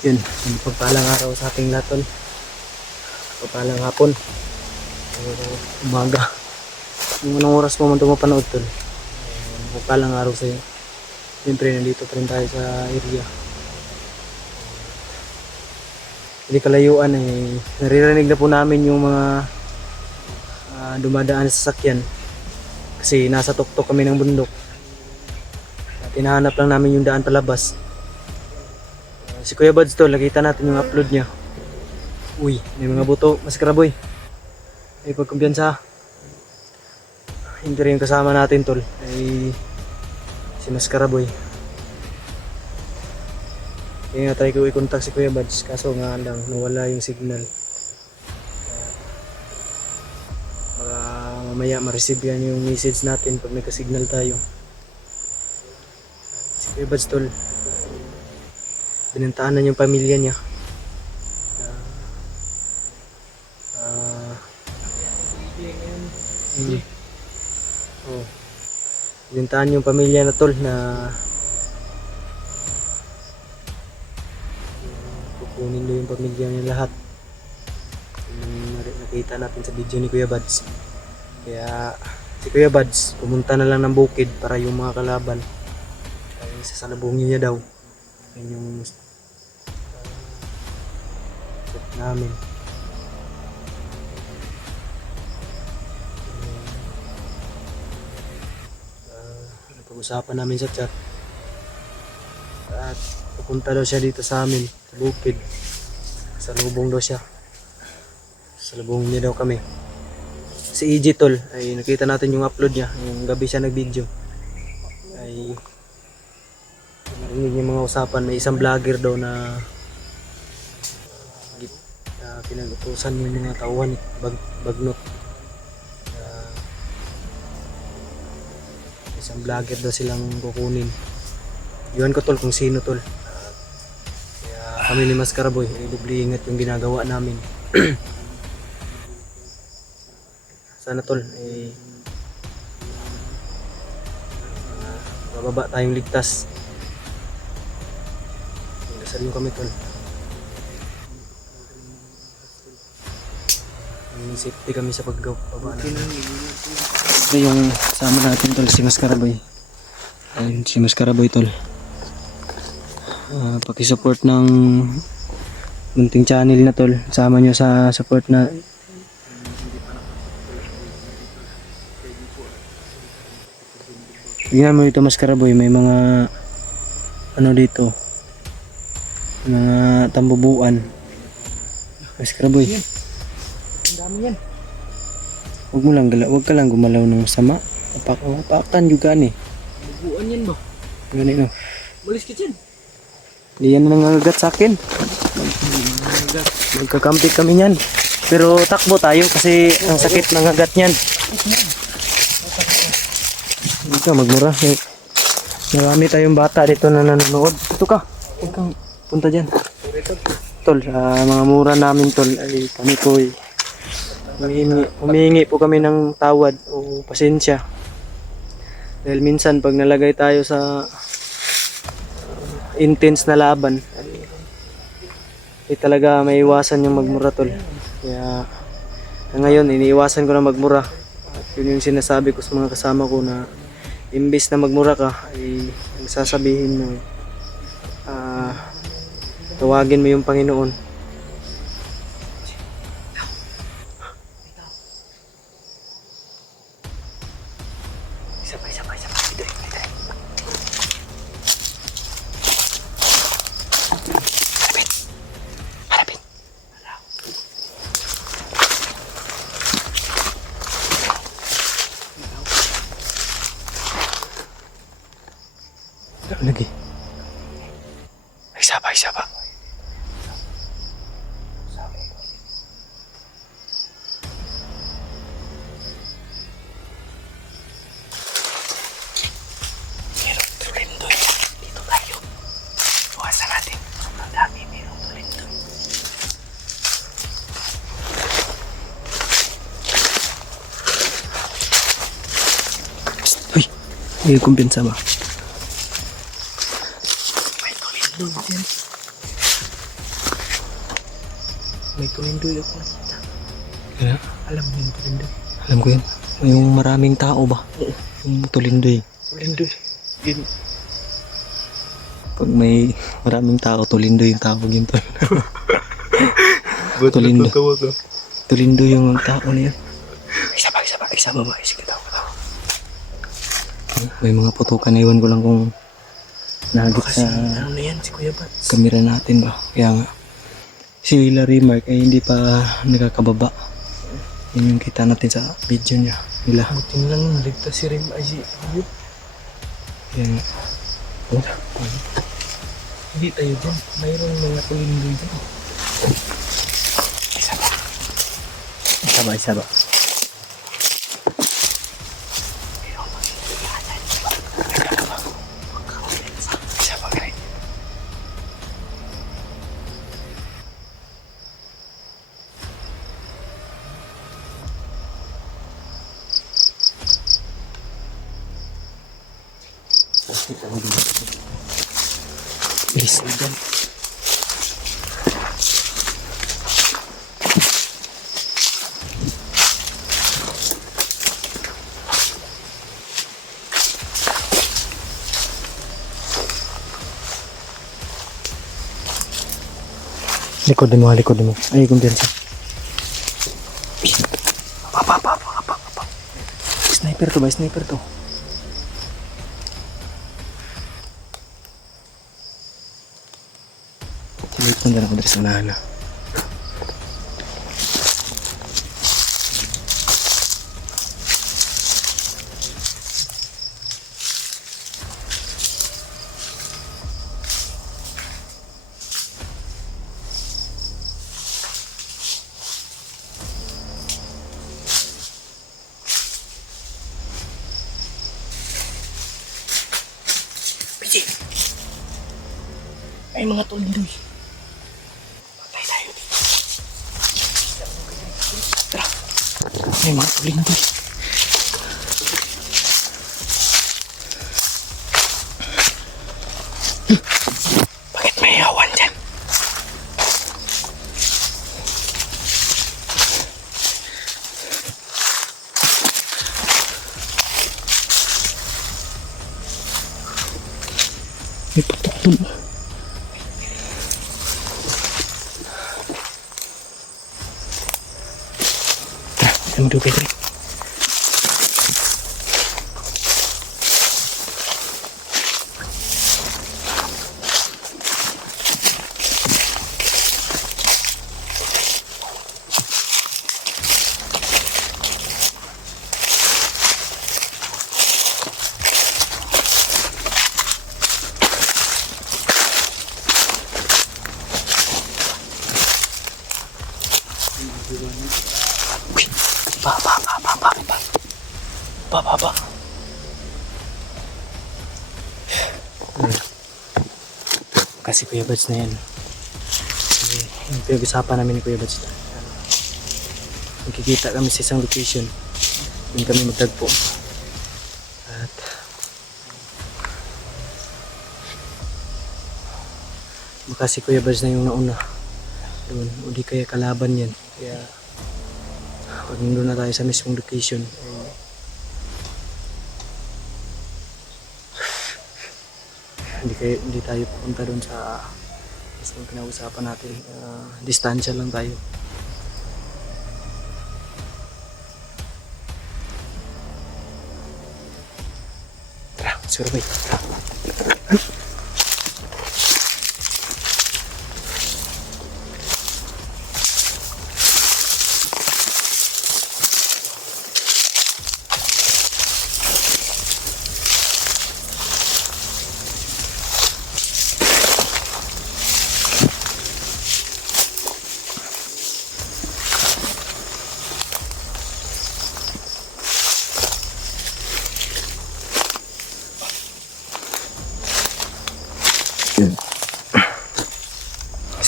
Yun, pagpalang araw sa ating lahat, tol. Pagpalang hapon o umaga, yung anong oras mo man ito mapanood, tol. Pagpalang araw sa'yo. Siyempre nandito pa rin tayo sa area. Hindi kalayuan naririnig na po namin yung mga dumadaan sa sasakyan kasi nasa tuktok kami ng bundok at hinahanap lang namin yung daan palabas. Si Kuya Buds, tol, nakita natin yung upload niya. Uy, may mga buto, Miss Caraboy. May pagkumpiyansa. Hindi rin kasama natin, tol, ay si Miss Caraboy. Kaya nga try ko i-contact si Kuya Buds, kaso nga lang nawala yung signal. Baka mamaya ma-receive yan yung message natin pag nagka-signal tayo. Si Kuya Buds, tol, binantaan na yung pamilya niya. Binantaan yung pamilya na, tol, na kukunin do yung pamilya niya lahat. Yung nakita natin sa video ni Kuya Buds. Kaya si Kuya Buds pumunta na lang ng bukid para yung mga kalaban ay sasalubungin niya daw. Yan yung namin. Napag-usapan namin sa chat at pupunta daw siya dito sa amin sa bukid. Sa lubong daw siya. Sa lubong niya daw kami. Si EJ tol, ay nakita natin yung upload niya, yung gabi siya nag-video. Ay narinig yung mga usapan, may isang vlogger daw na pinag-utusan yung mga tauhan, bagnot. Isang vlogger daw silang kukunin. Iwan ko tol kung sino tol. Kaya kami ni Mascaraboy ay dubli ingat yung ginagawa namin. Sana tol ay mababa tayong ligtas. Dasal nyo kami tol. Safety kami sa pagbaba natin. Ito yung kasama natin tol, si Mascaraboy. Ayun, si Mascaraboy tol. Pakisupport ng munting channel na tol. Sama nyo sa support na tingnan mo dito Mascaraboy, may mga ano dito, mga tambubuan. Mascaraboy, Ang dami yan. Huwag ka lang gumalaw ng masama. Apakan juga ni. Bubuan yan ba? Ganun no. Balis ka dyan. Hindi yan nangangagat sa akin. Magkakampi kami niyan. Pero takbo tayo kasi ang sakit ng agat niyan. Dito magmura. Marami tayong bata dito na nanonood. Ito ka. Huwag kang punta dyan. Tol, sa mga mura namin tol ay kami po humihingi po kami ng tawad o pasensya. Dahil minsan pag nalagay tayo sa intense na laban ay talaga may iwasan yung magmura tol. Kaya ngayon iniiwasan ko na magmura. At yun yung sinasabi ko sa mga kasama ko na imbis na magmura ka ay nagsasabihin mo tawagin mo yung Panginoon. Sabay. Harapin. Lagi. Isa pa. Merong tulindoy dito tayo. Bukasan natin. Ang dami merong tulindoy. Uy, may kumpensa ba? May tulindoy dyan. May tulindoy ako nakita. Kaya? Alam mo yung tulindoy? Alam ko yun. Yung maraming tao ba? Yung tulindoy. Tulindoy. Yun. Pag may maraming tao, tulindoy yung tawag yun. Tulindoy. Tulindoy yung tao na yun. Isa pa. Sige tao. May mga putukan na iwan ko lang kung nahagit sa Ano na yan si Kuya Bats? kamera natin ba. Kaya nga si Larry Mark ay hindi pa nakakababa. Yun yung kita natin sa video niya nila. Buti na lang naligtas si Rim ay si Ayub. Kaya nga Hindi tayo dyan. Mayroong mga tulindoy dyan. isa ba. Isa ba guys? Bilis na dyan. Likod mo, likod mo. Ay, kumpiyansa. Pa. Sniper to ba? Sniper to. Silip na dala ko dari sa unahan na. Piji! Ay mga tol dito eh. Patay tayo dito. Tara. Ay mga tulig na to eh. Bakit may awan dyan? May putok dun. Tara, kita mo dito, Pedro. Ba. Kasi Kuya Bads na yan. Kasi yung pinag-usapan namin ni Kuya Bads na. Magkikita kami sa isang location. Doon kami magtagpo. At baka si Kuya Bads na yung nauna. Doon, o di kaya kalaban yan. Kaya pag nandun na tayo sa mismong location, hindi tayo pupunta doon sa mismong pinag-usapan natin. Distansya lang tayo. Tara, survey.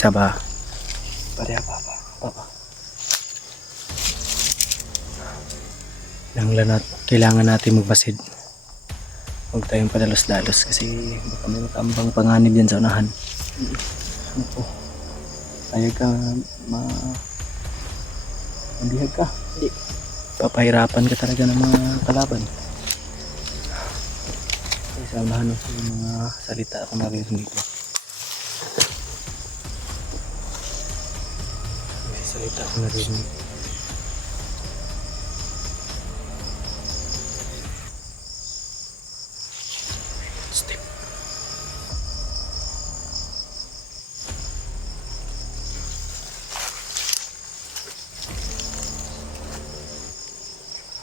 Isa ba? Pareha papa. Kailangan natin magbasid. Huwag tayong padalos-dalos kasi baka may matambang panganib yan sa unahan. Ano po? Ayag ka mabihag ka. Hindi. Papahirapan ka talaga ng mga kalaban. Kasi sa unahan yung mga salita ako naririnig ko. Salita ko naririnig. Step.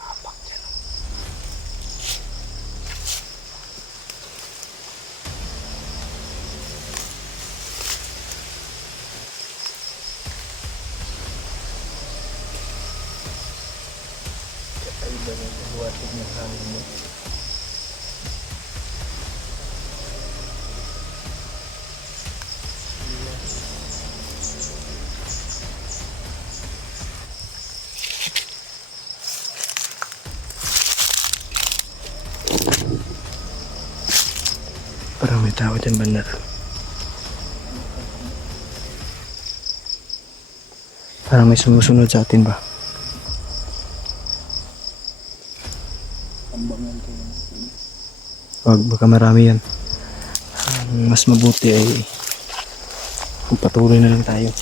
Hapak dyan. Iba na yung buhatid ng hangin mo. Parang may tao dyan banda. Parang may sumusunod sa atin ba? Wag, baka marami yan. Mas mabuti ay patuloy na lang tayo.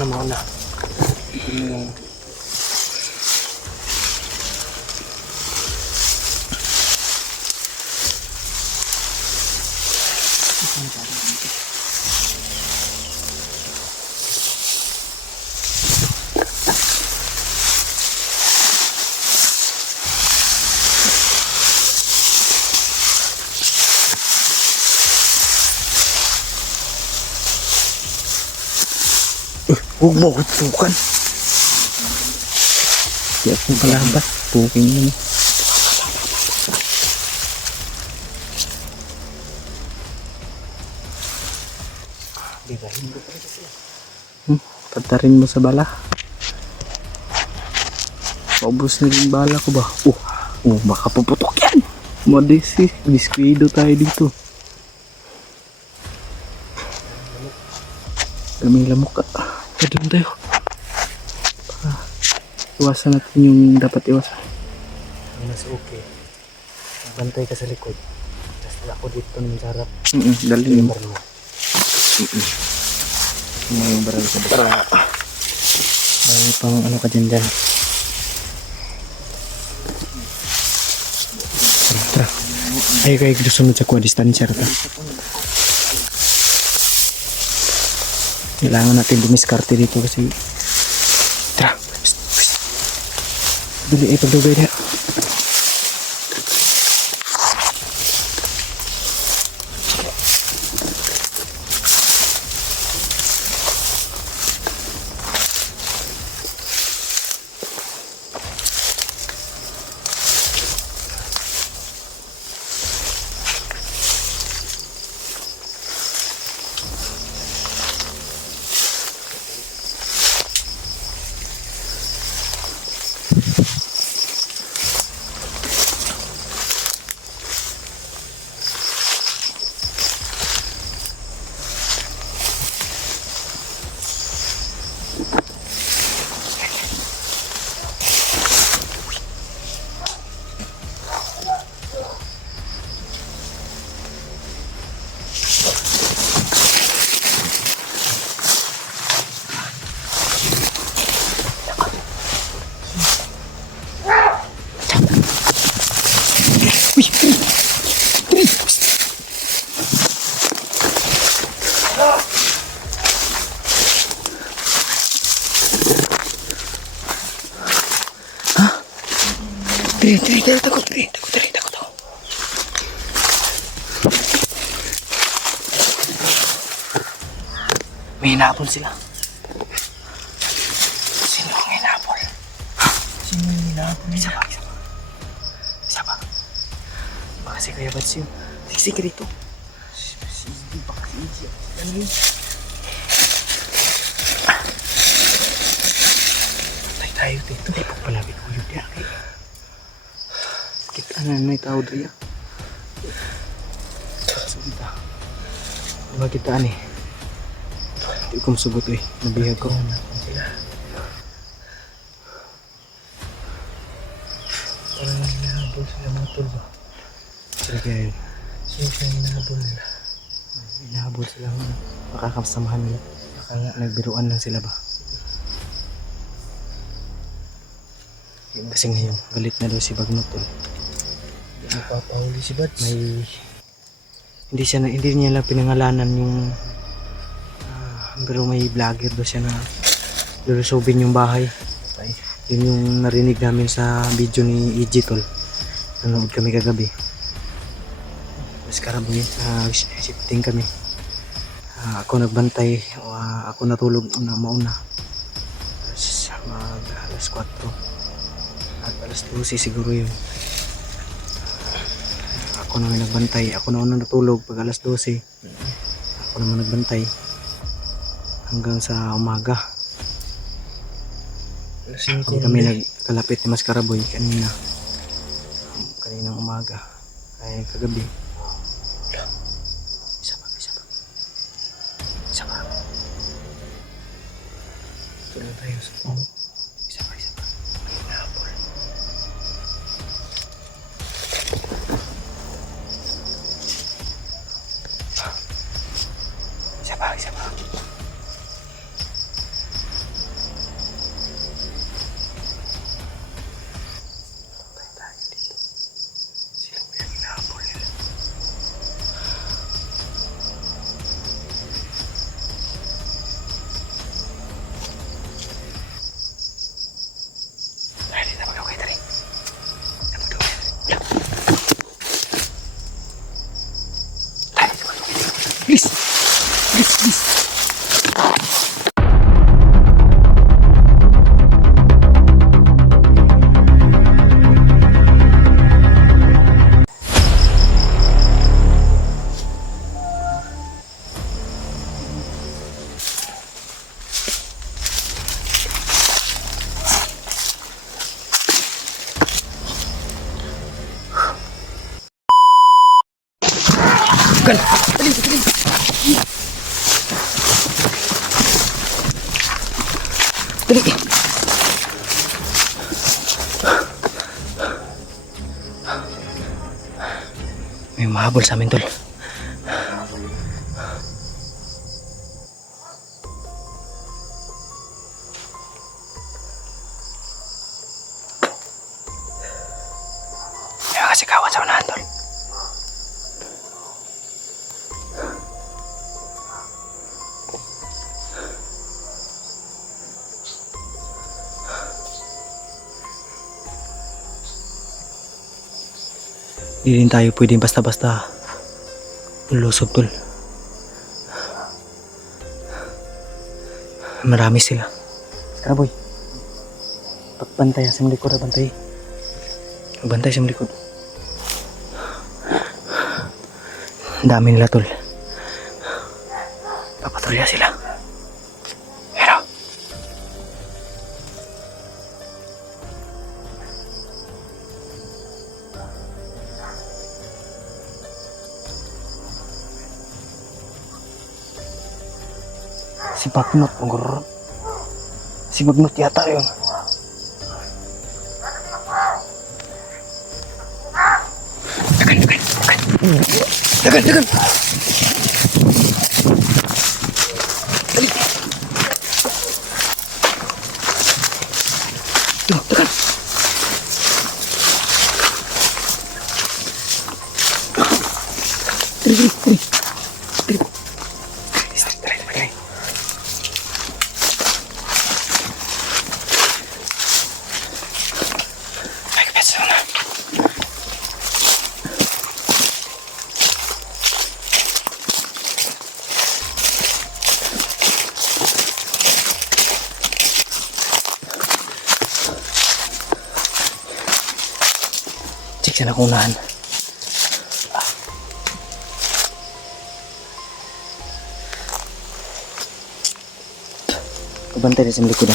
na mauna. Ito na yung huwag mo ako tukan. Di ako palabas. Puking yun. Birahin ko talaga sila. Patarin mo sa bala. Paubos na yung bala ko ba? Baka puputok yan. Modesi. Biskwido tayo dito. Daming lamok ka. Doon tayo. Para iwasan natin yung dapat iwasan. Ang mas okay. Bantay ka sa likod. Tapos ako dito naman sa harap. Dali yung baril mo. Yung baril sa para marami pang ano ka dyan dyan. Tara. Ay kayo gusto sa kuha distansya ta. Kailangan natin dumiskarte dito kasi tara. Dali pagdugay na. Takot ako. May hinabol sila. Sino ang hinabol? Sino yung hinabol? Isa pa. Baka si Kuya Bats yun. Tiksi ka dito. Baka si Iji. Ano yun? Tayo dito. Ay, pagpalapit ko yun. Kita na tao dito. Kita. Diba kita ani? Hindi ko masubot nabihag ko. Parang hinahabol sila mga tol ba? Sila kaya yun? Sino siya hinahabol nila? Hinahabol sila makakasamahan nila. Baka nga nagbiruan lang sila ba? Kasi ngayon, galit na daw si Bagnot tol. Napapahuli si Bats. Hindi niya lang pinangalanan yung pero may vlogger daw siya na lulusobin yung bahay. Yun yung narinig namin sa video ni EG tol. Nanood kami kagabi. Mas karaboy, shifting kami. Ako nagbantay, ako natulog mauna. Tapos alas 4 at alas 12 siguro yun. Ako naman nagbantay. Ako na unang natulog pag alas 12. Ako naman nagbantay hanggang sa umaga. Hindi kami nagkalapit ni Mas Karaboy kaninang umaga. Ay kagabi. Isa pa. Tuloy tayo sa puno. Isa pa. May napol. Isa pa. Dali. May mahabol sa amin, tol. May mga sigawan sa unahan, tol. Hindi rin tayo pwedeng basta-basta lusob, tol. Marami sila. Karaboy, pagbantay sa likod, bantay. Bantay sa likod. Ang dami nila, tol. Papatrolya sila. Pero si Bagnot, unggur. Si Bagnot yata yun. Dagan. Dali. Tuh, dagan. Dali. Cek sana kunahan. Kabantay din sa likod.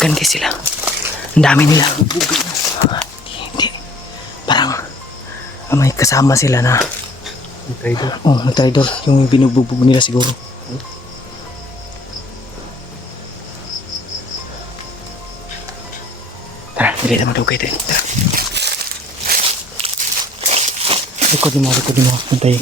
Dagan ka sila. Ang dami nila. Hindi. Parang may kasama sila na Trader. oh, na trader. Yung binubugbog nila siguro. Tara, dili na madugay tayo. Tara. Likod mo. Pantay.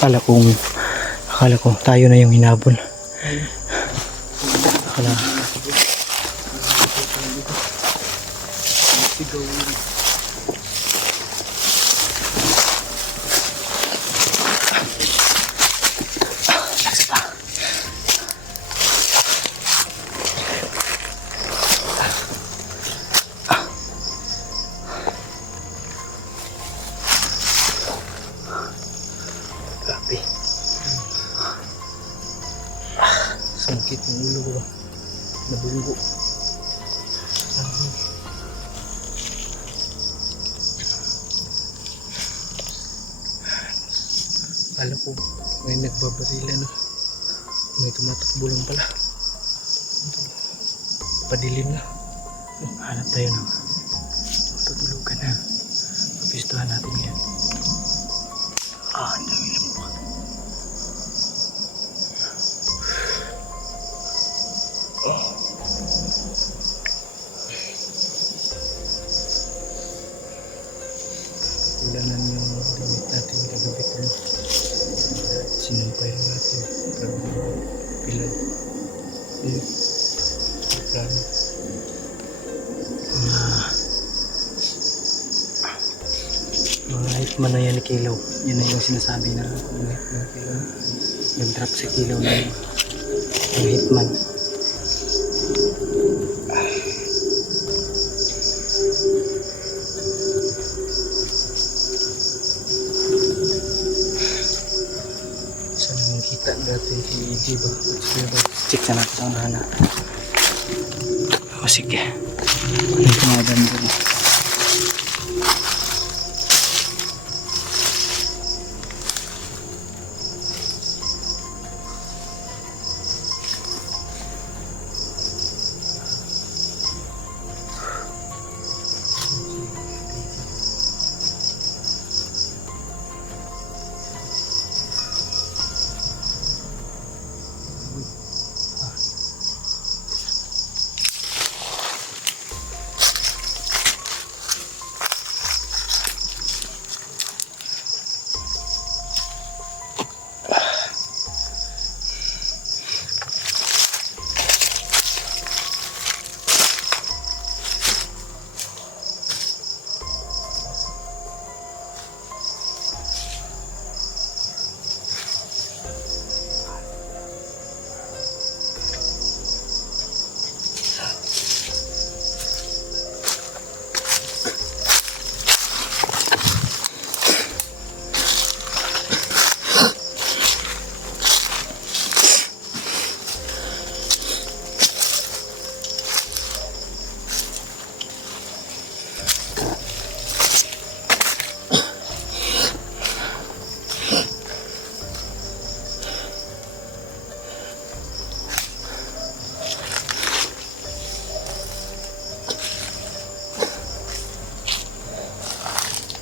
Akala ko tayo na yung hinabol. Akala. Lakas pa. Grabe. Sakit ng ulo ko ba? Nabulgo. Akala ko may nagbabarila no. May tumatakbo lang pala. Padilim na. Hanap tayo ng tutulugan na. Papistuhan natin yan. Ang dami lang po. Ulanan yung limit natin kagabi ko. Sinampay lang natin. Pero pilan. Ayun. Plano. Mga hitman na yan ni Kilaw. Yan na yung sinasabi na mga hitman ni Kilaw. Yung trap sa Kilaw na yung hitman. Sana yung kita natin si EJ ba? Check na natin sa unahan na. O sige. Ano yung pangalan doon?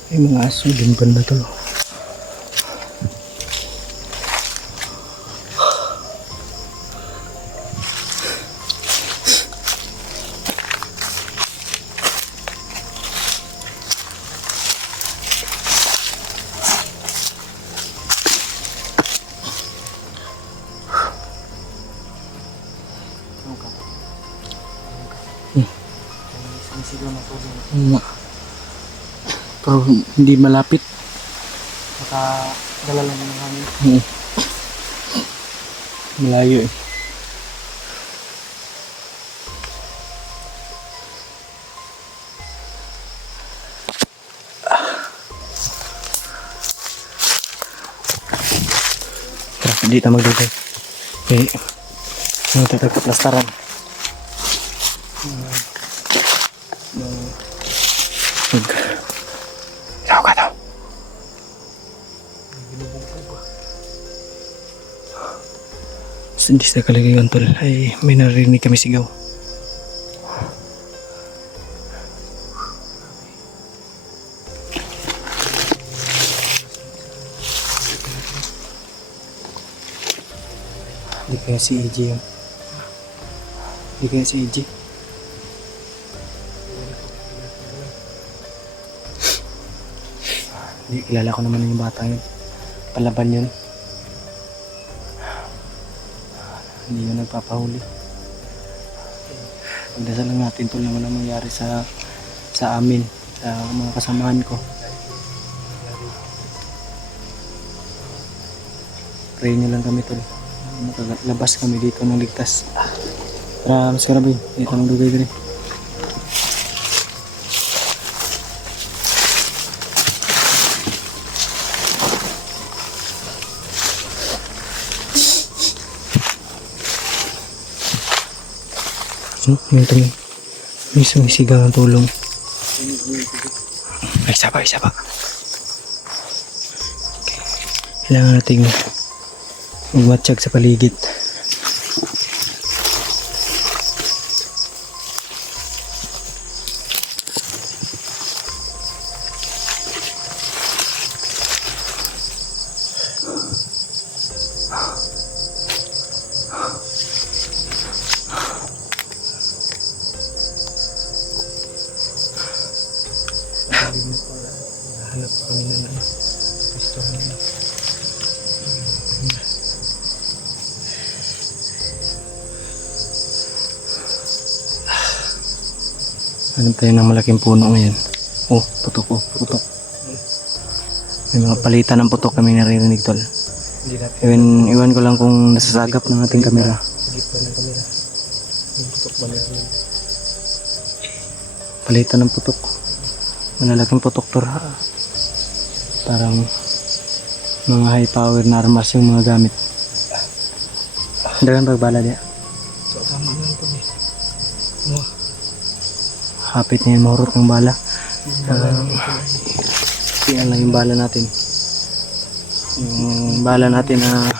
Yung mga aso din banda to. Pero hindi malapit. Nakadala lang ng hangin. Malayo eh. Tara, hindi tayo magdugay. Okay. Ang tatagkaplastaran. Saan ka daw? Hindi sa kalagayan tol ay may narinig kami sigaw. Hindi kaya si EJ yun. Hindi kaya si EJ. Hindi, kilala ko naman yung bata yun. Palaban yun. hindi yun nagpapahuli. Pagdasal lang natin tol naman ang mangyari sa amin, sa mga kasamahan ko. Pray nyo lang kami tol, makaglabas kami dito ng ligtas. Tara, mas karabin, dito ng dugay dito. Yung tol, may sumisigang ang tulong. Ay, isa pa. Kailangan nating magmatsyag sa paligid. Hanap kami na gusto nila. Hanap tayo ng malaking puno ngayon. Oh, putok. May mga palitan ng putok kami naririnig tol. Iwan ko lang kung nasasagap ng ating kamera. Gitna ng kamera. Yung putok ba meron? Palitan ng putok. Malalaking putok to. Parang mga high power na armas yung mga gamit. Dagan pagbala niya. So, tama lang ito eh. Hapit na yung mahurot ng bala. Tingnan lang yung bala natin. Yung bala natin na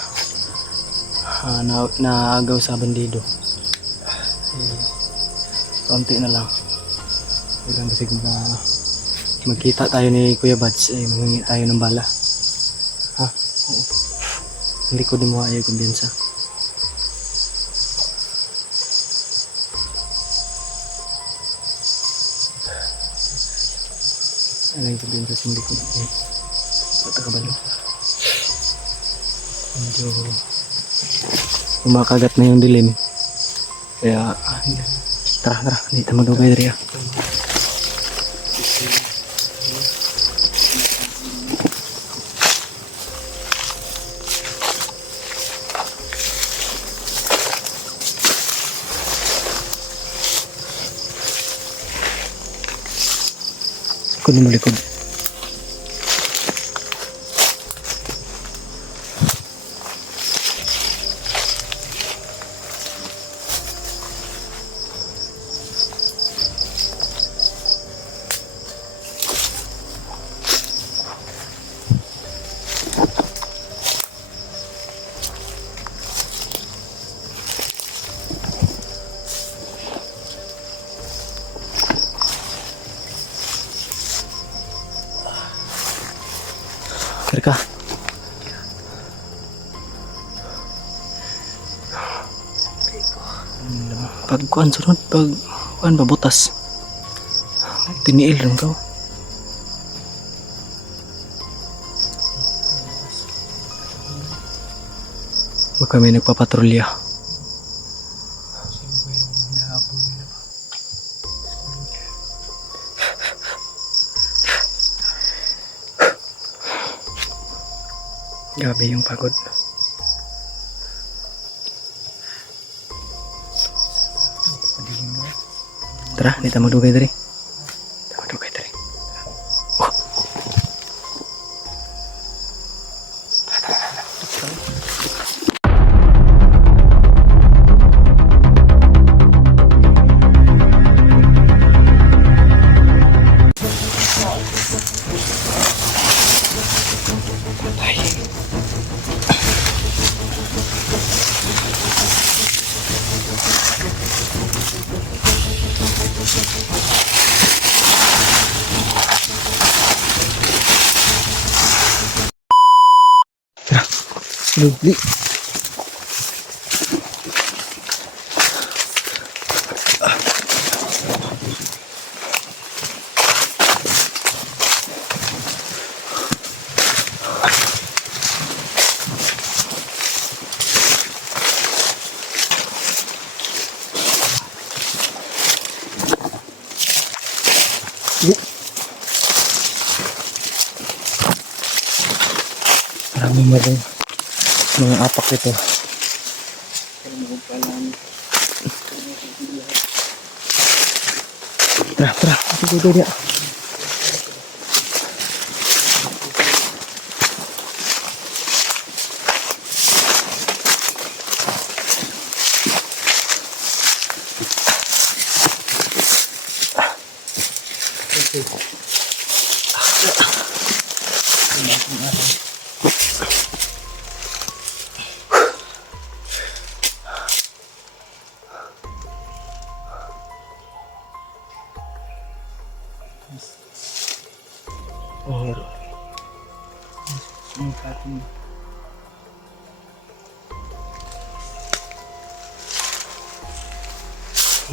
naagaw sa bandido. Konti na lang. Ilang basig magkita tayo ni Kuya Bads, mangingi tayo ng bala. Ha? Oo. Hindi ko din mo ayaw kumbiyansa. Ayaw kumbiyansa sa hindi ko. Patakabalo. Medyo kumakagat na yung dilim. Kaya, tara, dito magdugay rin. Kunin mo likod. Ka. Pag kuan sunod, pag kuan babutas. Tiniil rin ka. Huwag kami nagpapatrolya. Grabe yung pagod. Tara, dito magdugay dari. Oh. Lugli. mga apak ito. Tara, ito dia. Oh,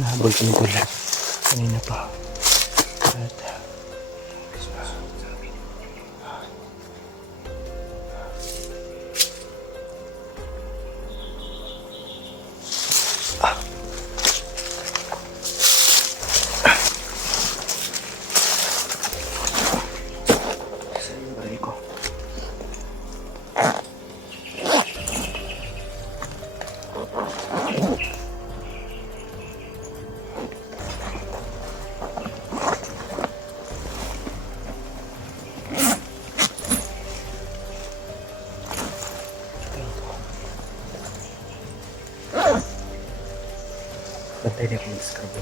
nahabol kami pula kanina pa. At baril ko. Bantay dia kung diskarbo.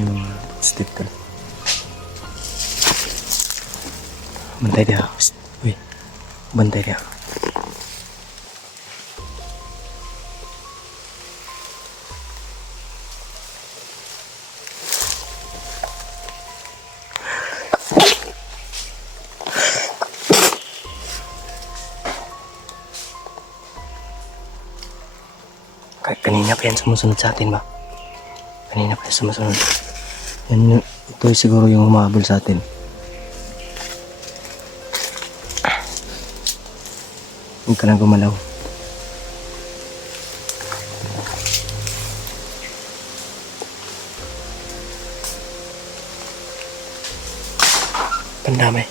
Yung mga step ka. Bantay dia. Uy, bantay dia. Kanina pa yan sumusunod sa atin ba? Kanina pa yan sumusunod. Ito siguro yung humahabol sa atin. Huwag ka na gumalaw. Pandamay.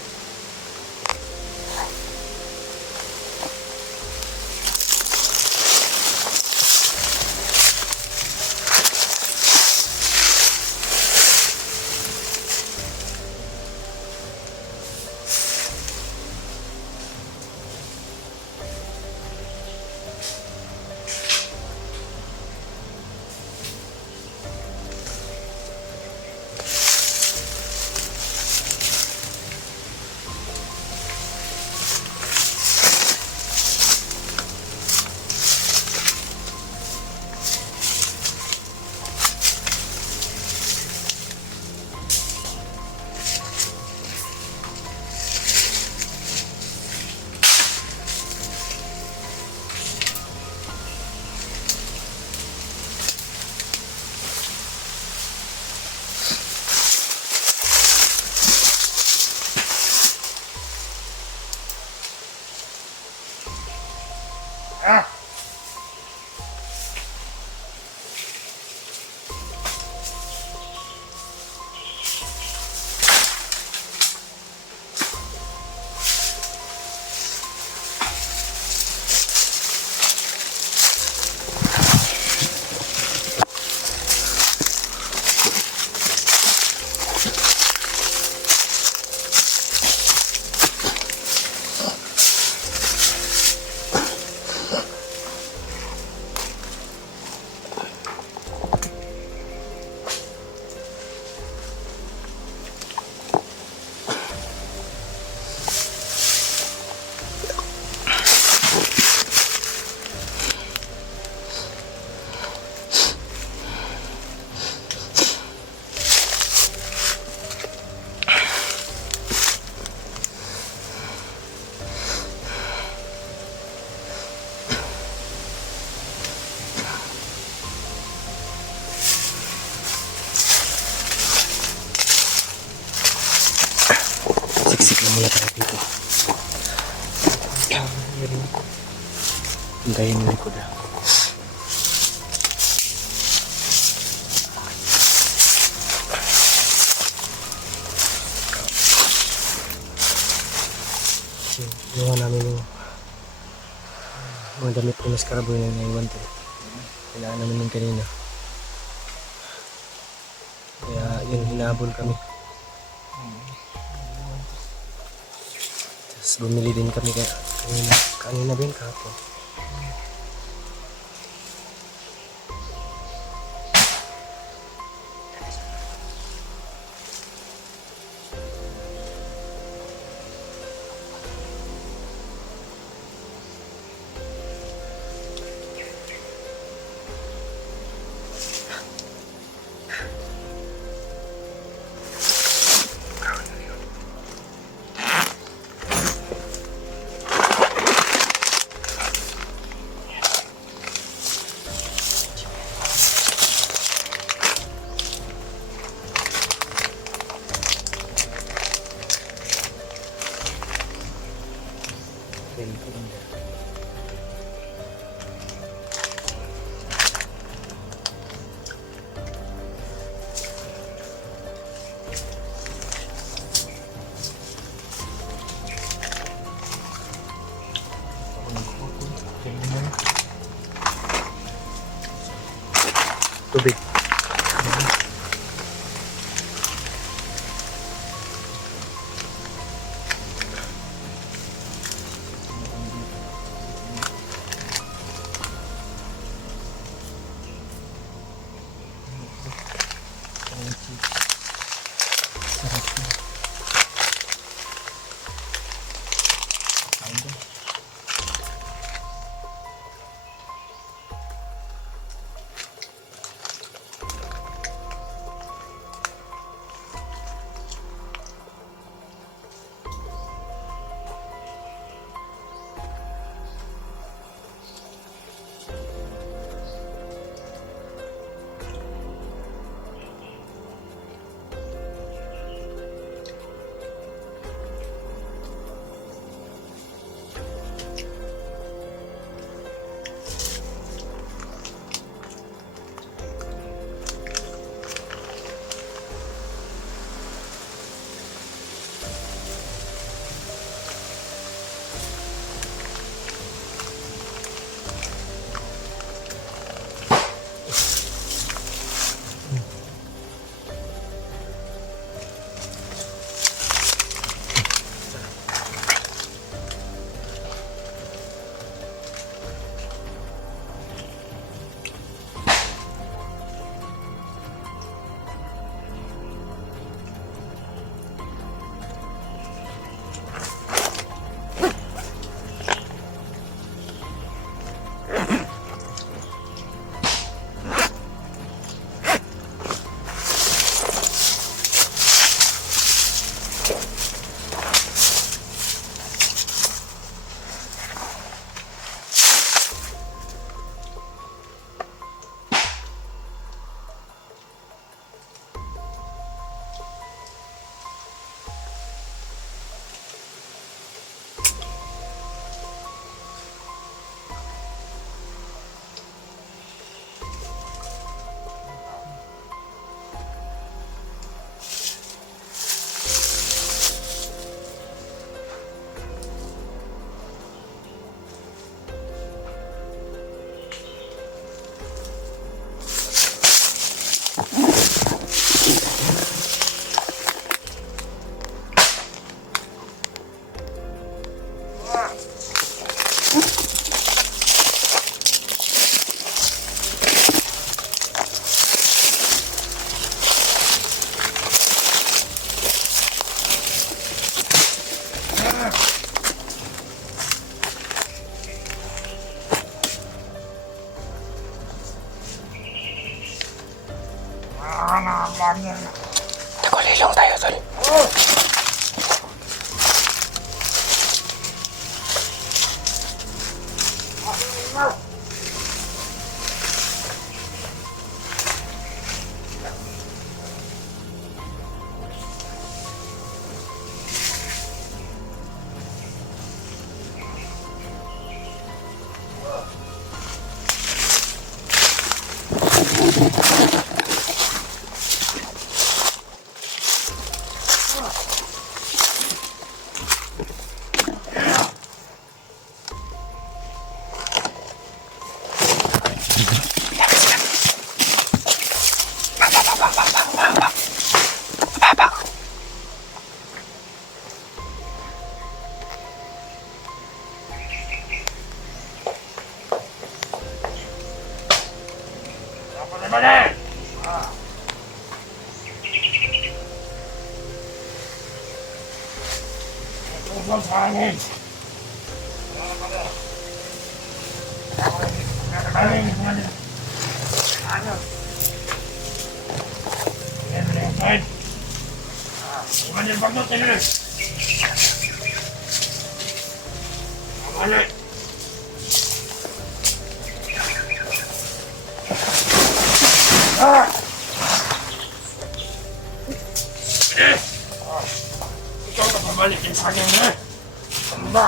Siksik na muna tayo dito. Hintayin mo likod ah. Ginawa namin yung mga damit ko na scarabo yung naiwan ko. Kailangan namin yung kanina. Kaya yun, hinahabol kami. Tapos bumili din kami kanina ba yun kahapon? Tubig. Huwag sa hangin. Ano? Yan na yung side. Kumanin yung bagdot nila. Kumanin. Ikaw na pabalik yung sa akin, ha? Ano ba?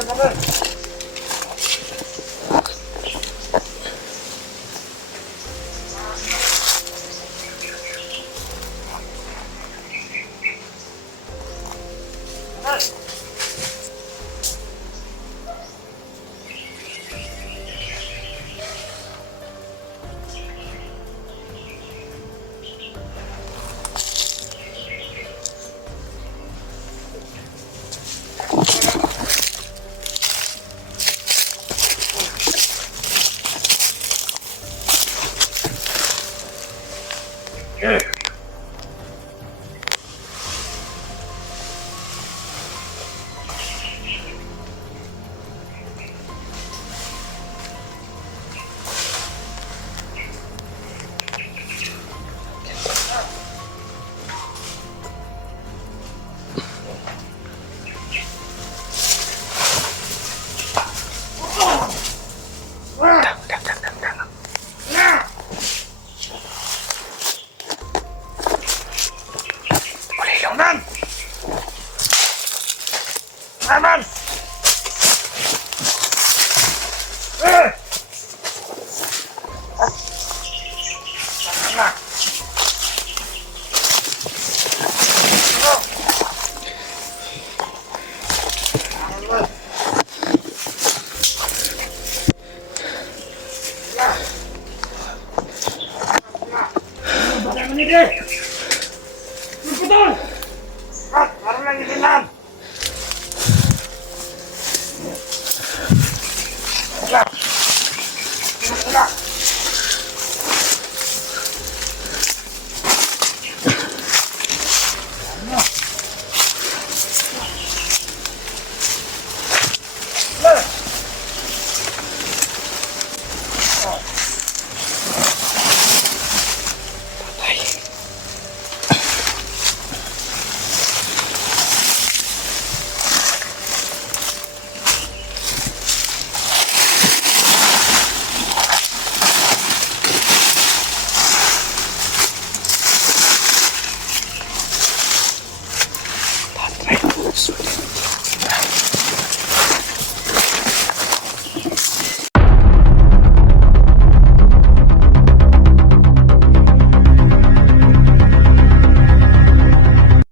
Naman! Parang lang ilan! Sweet.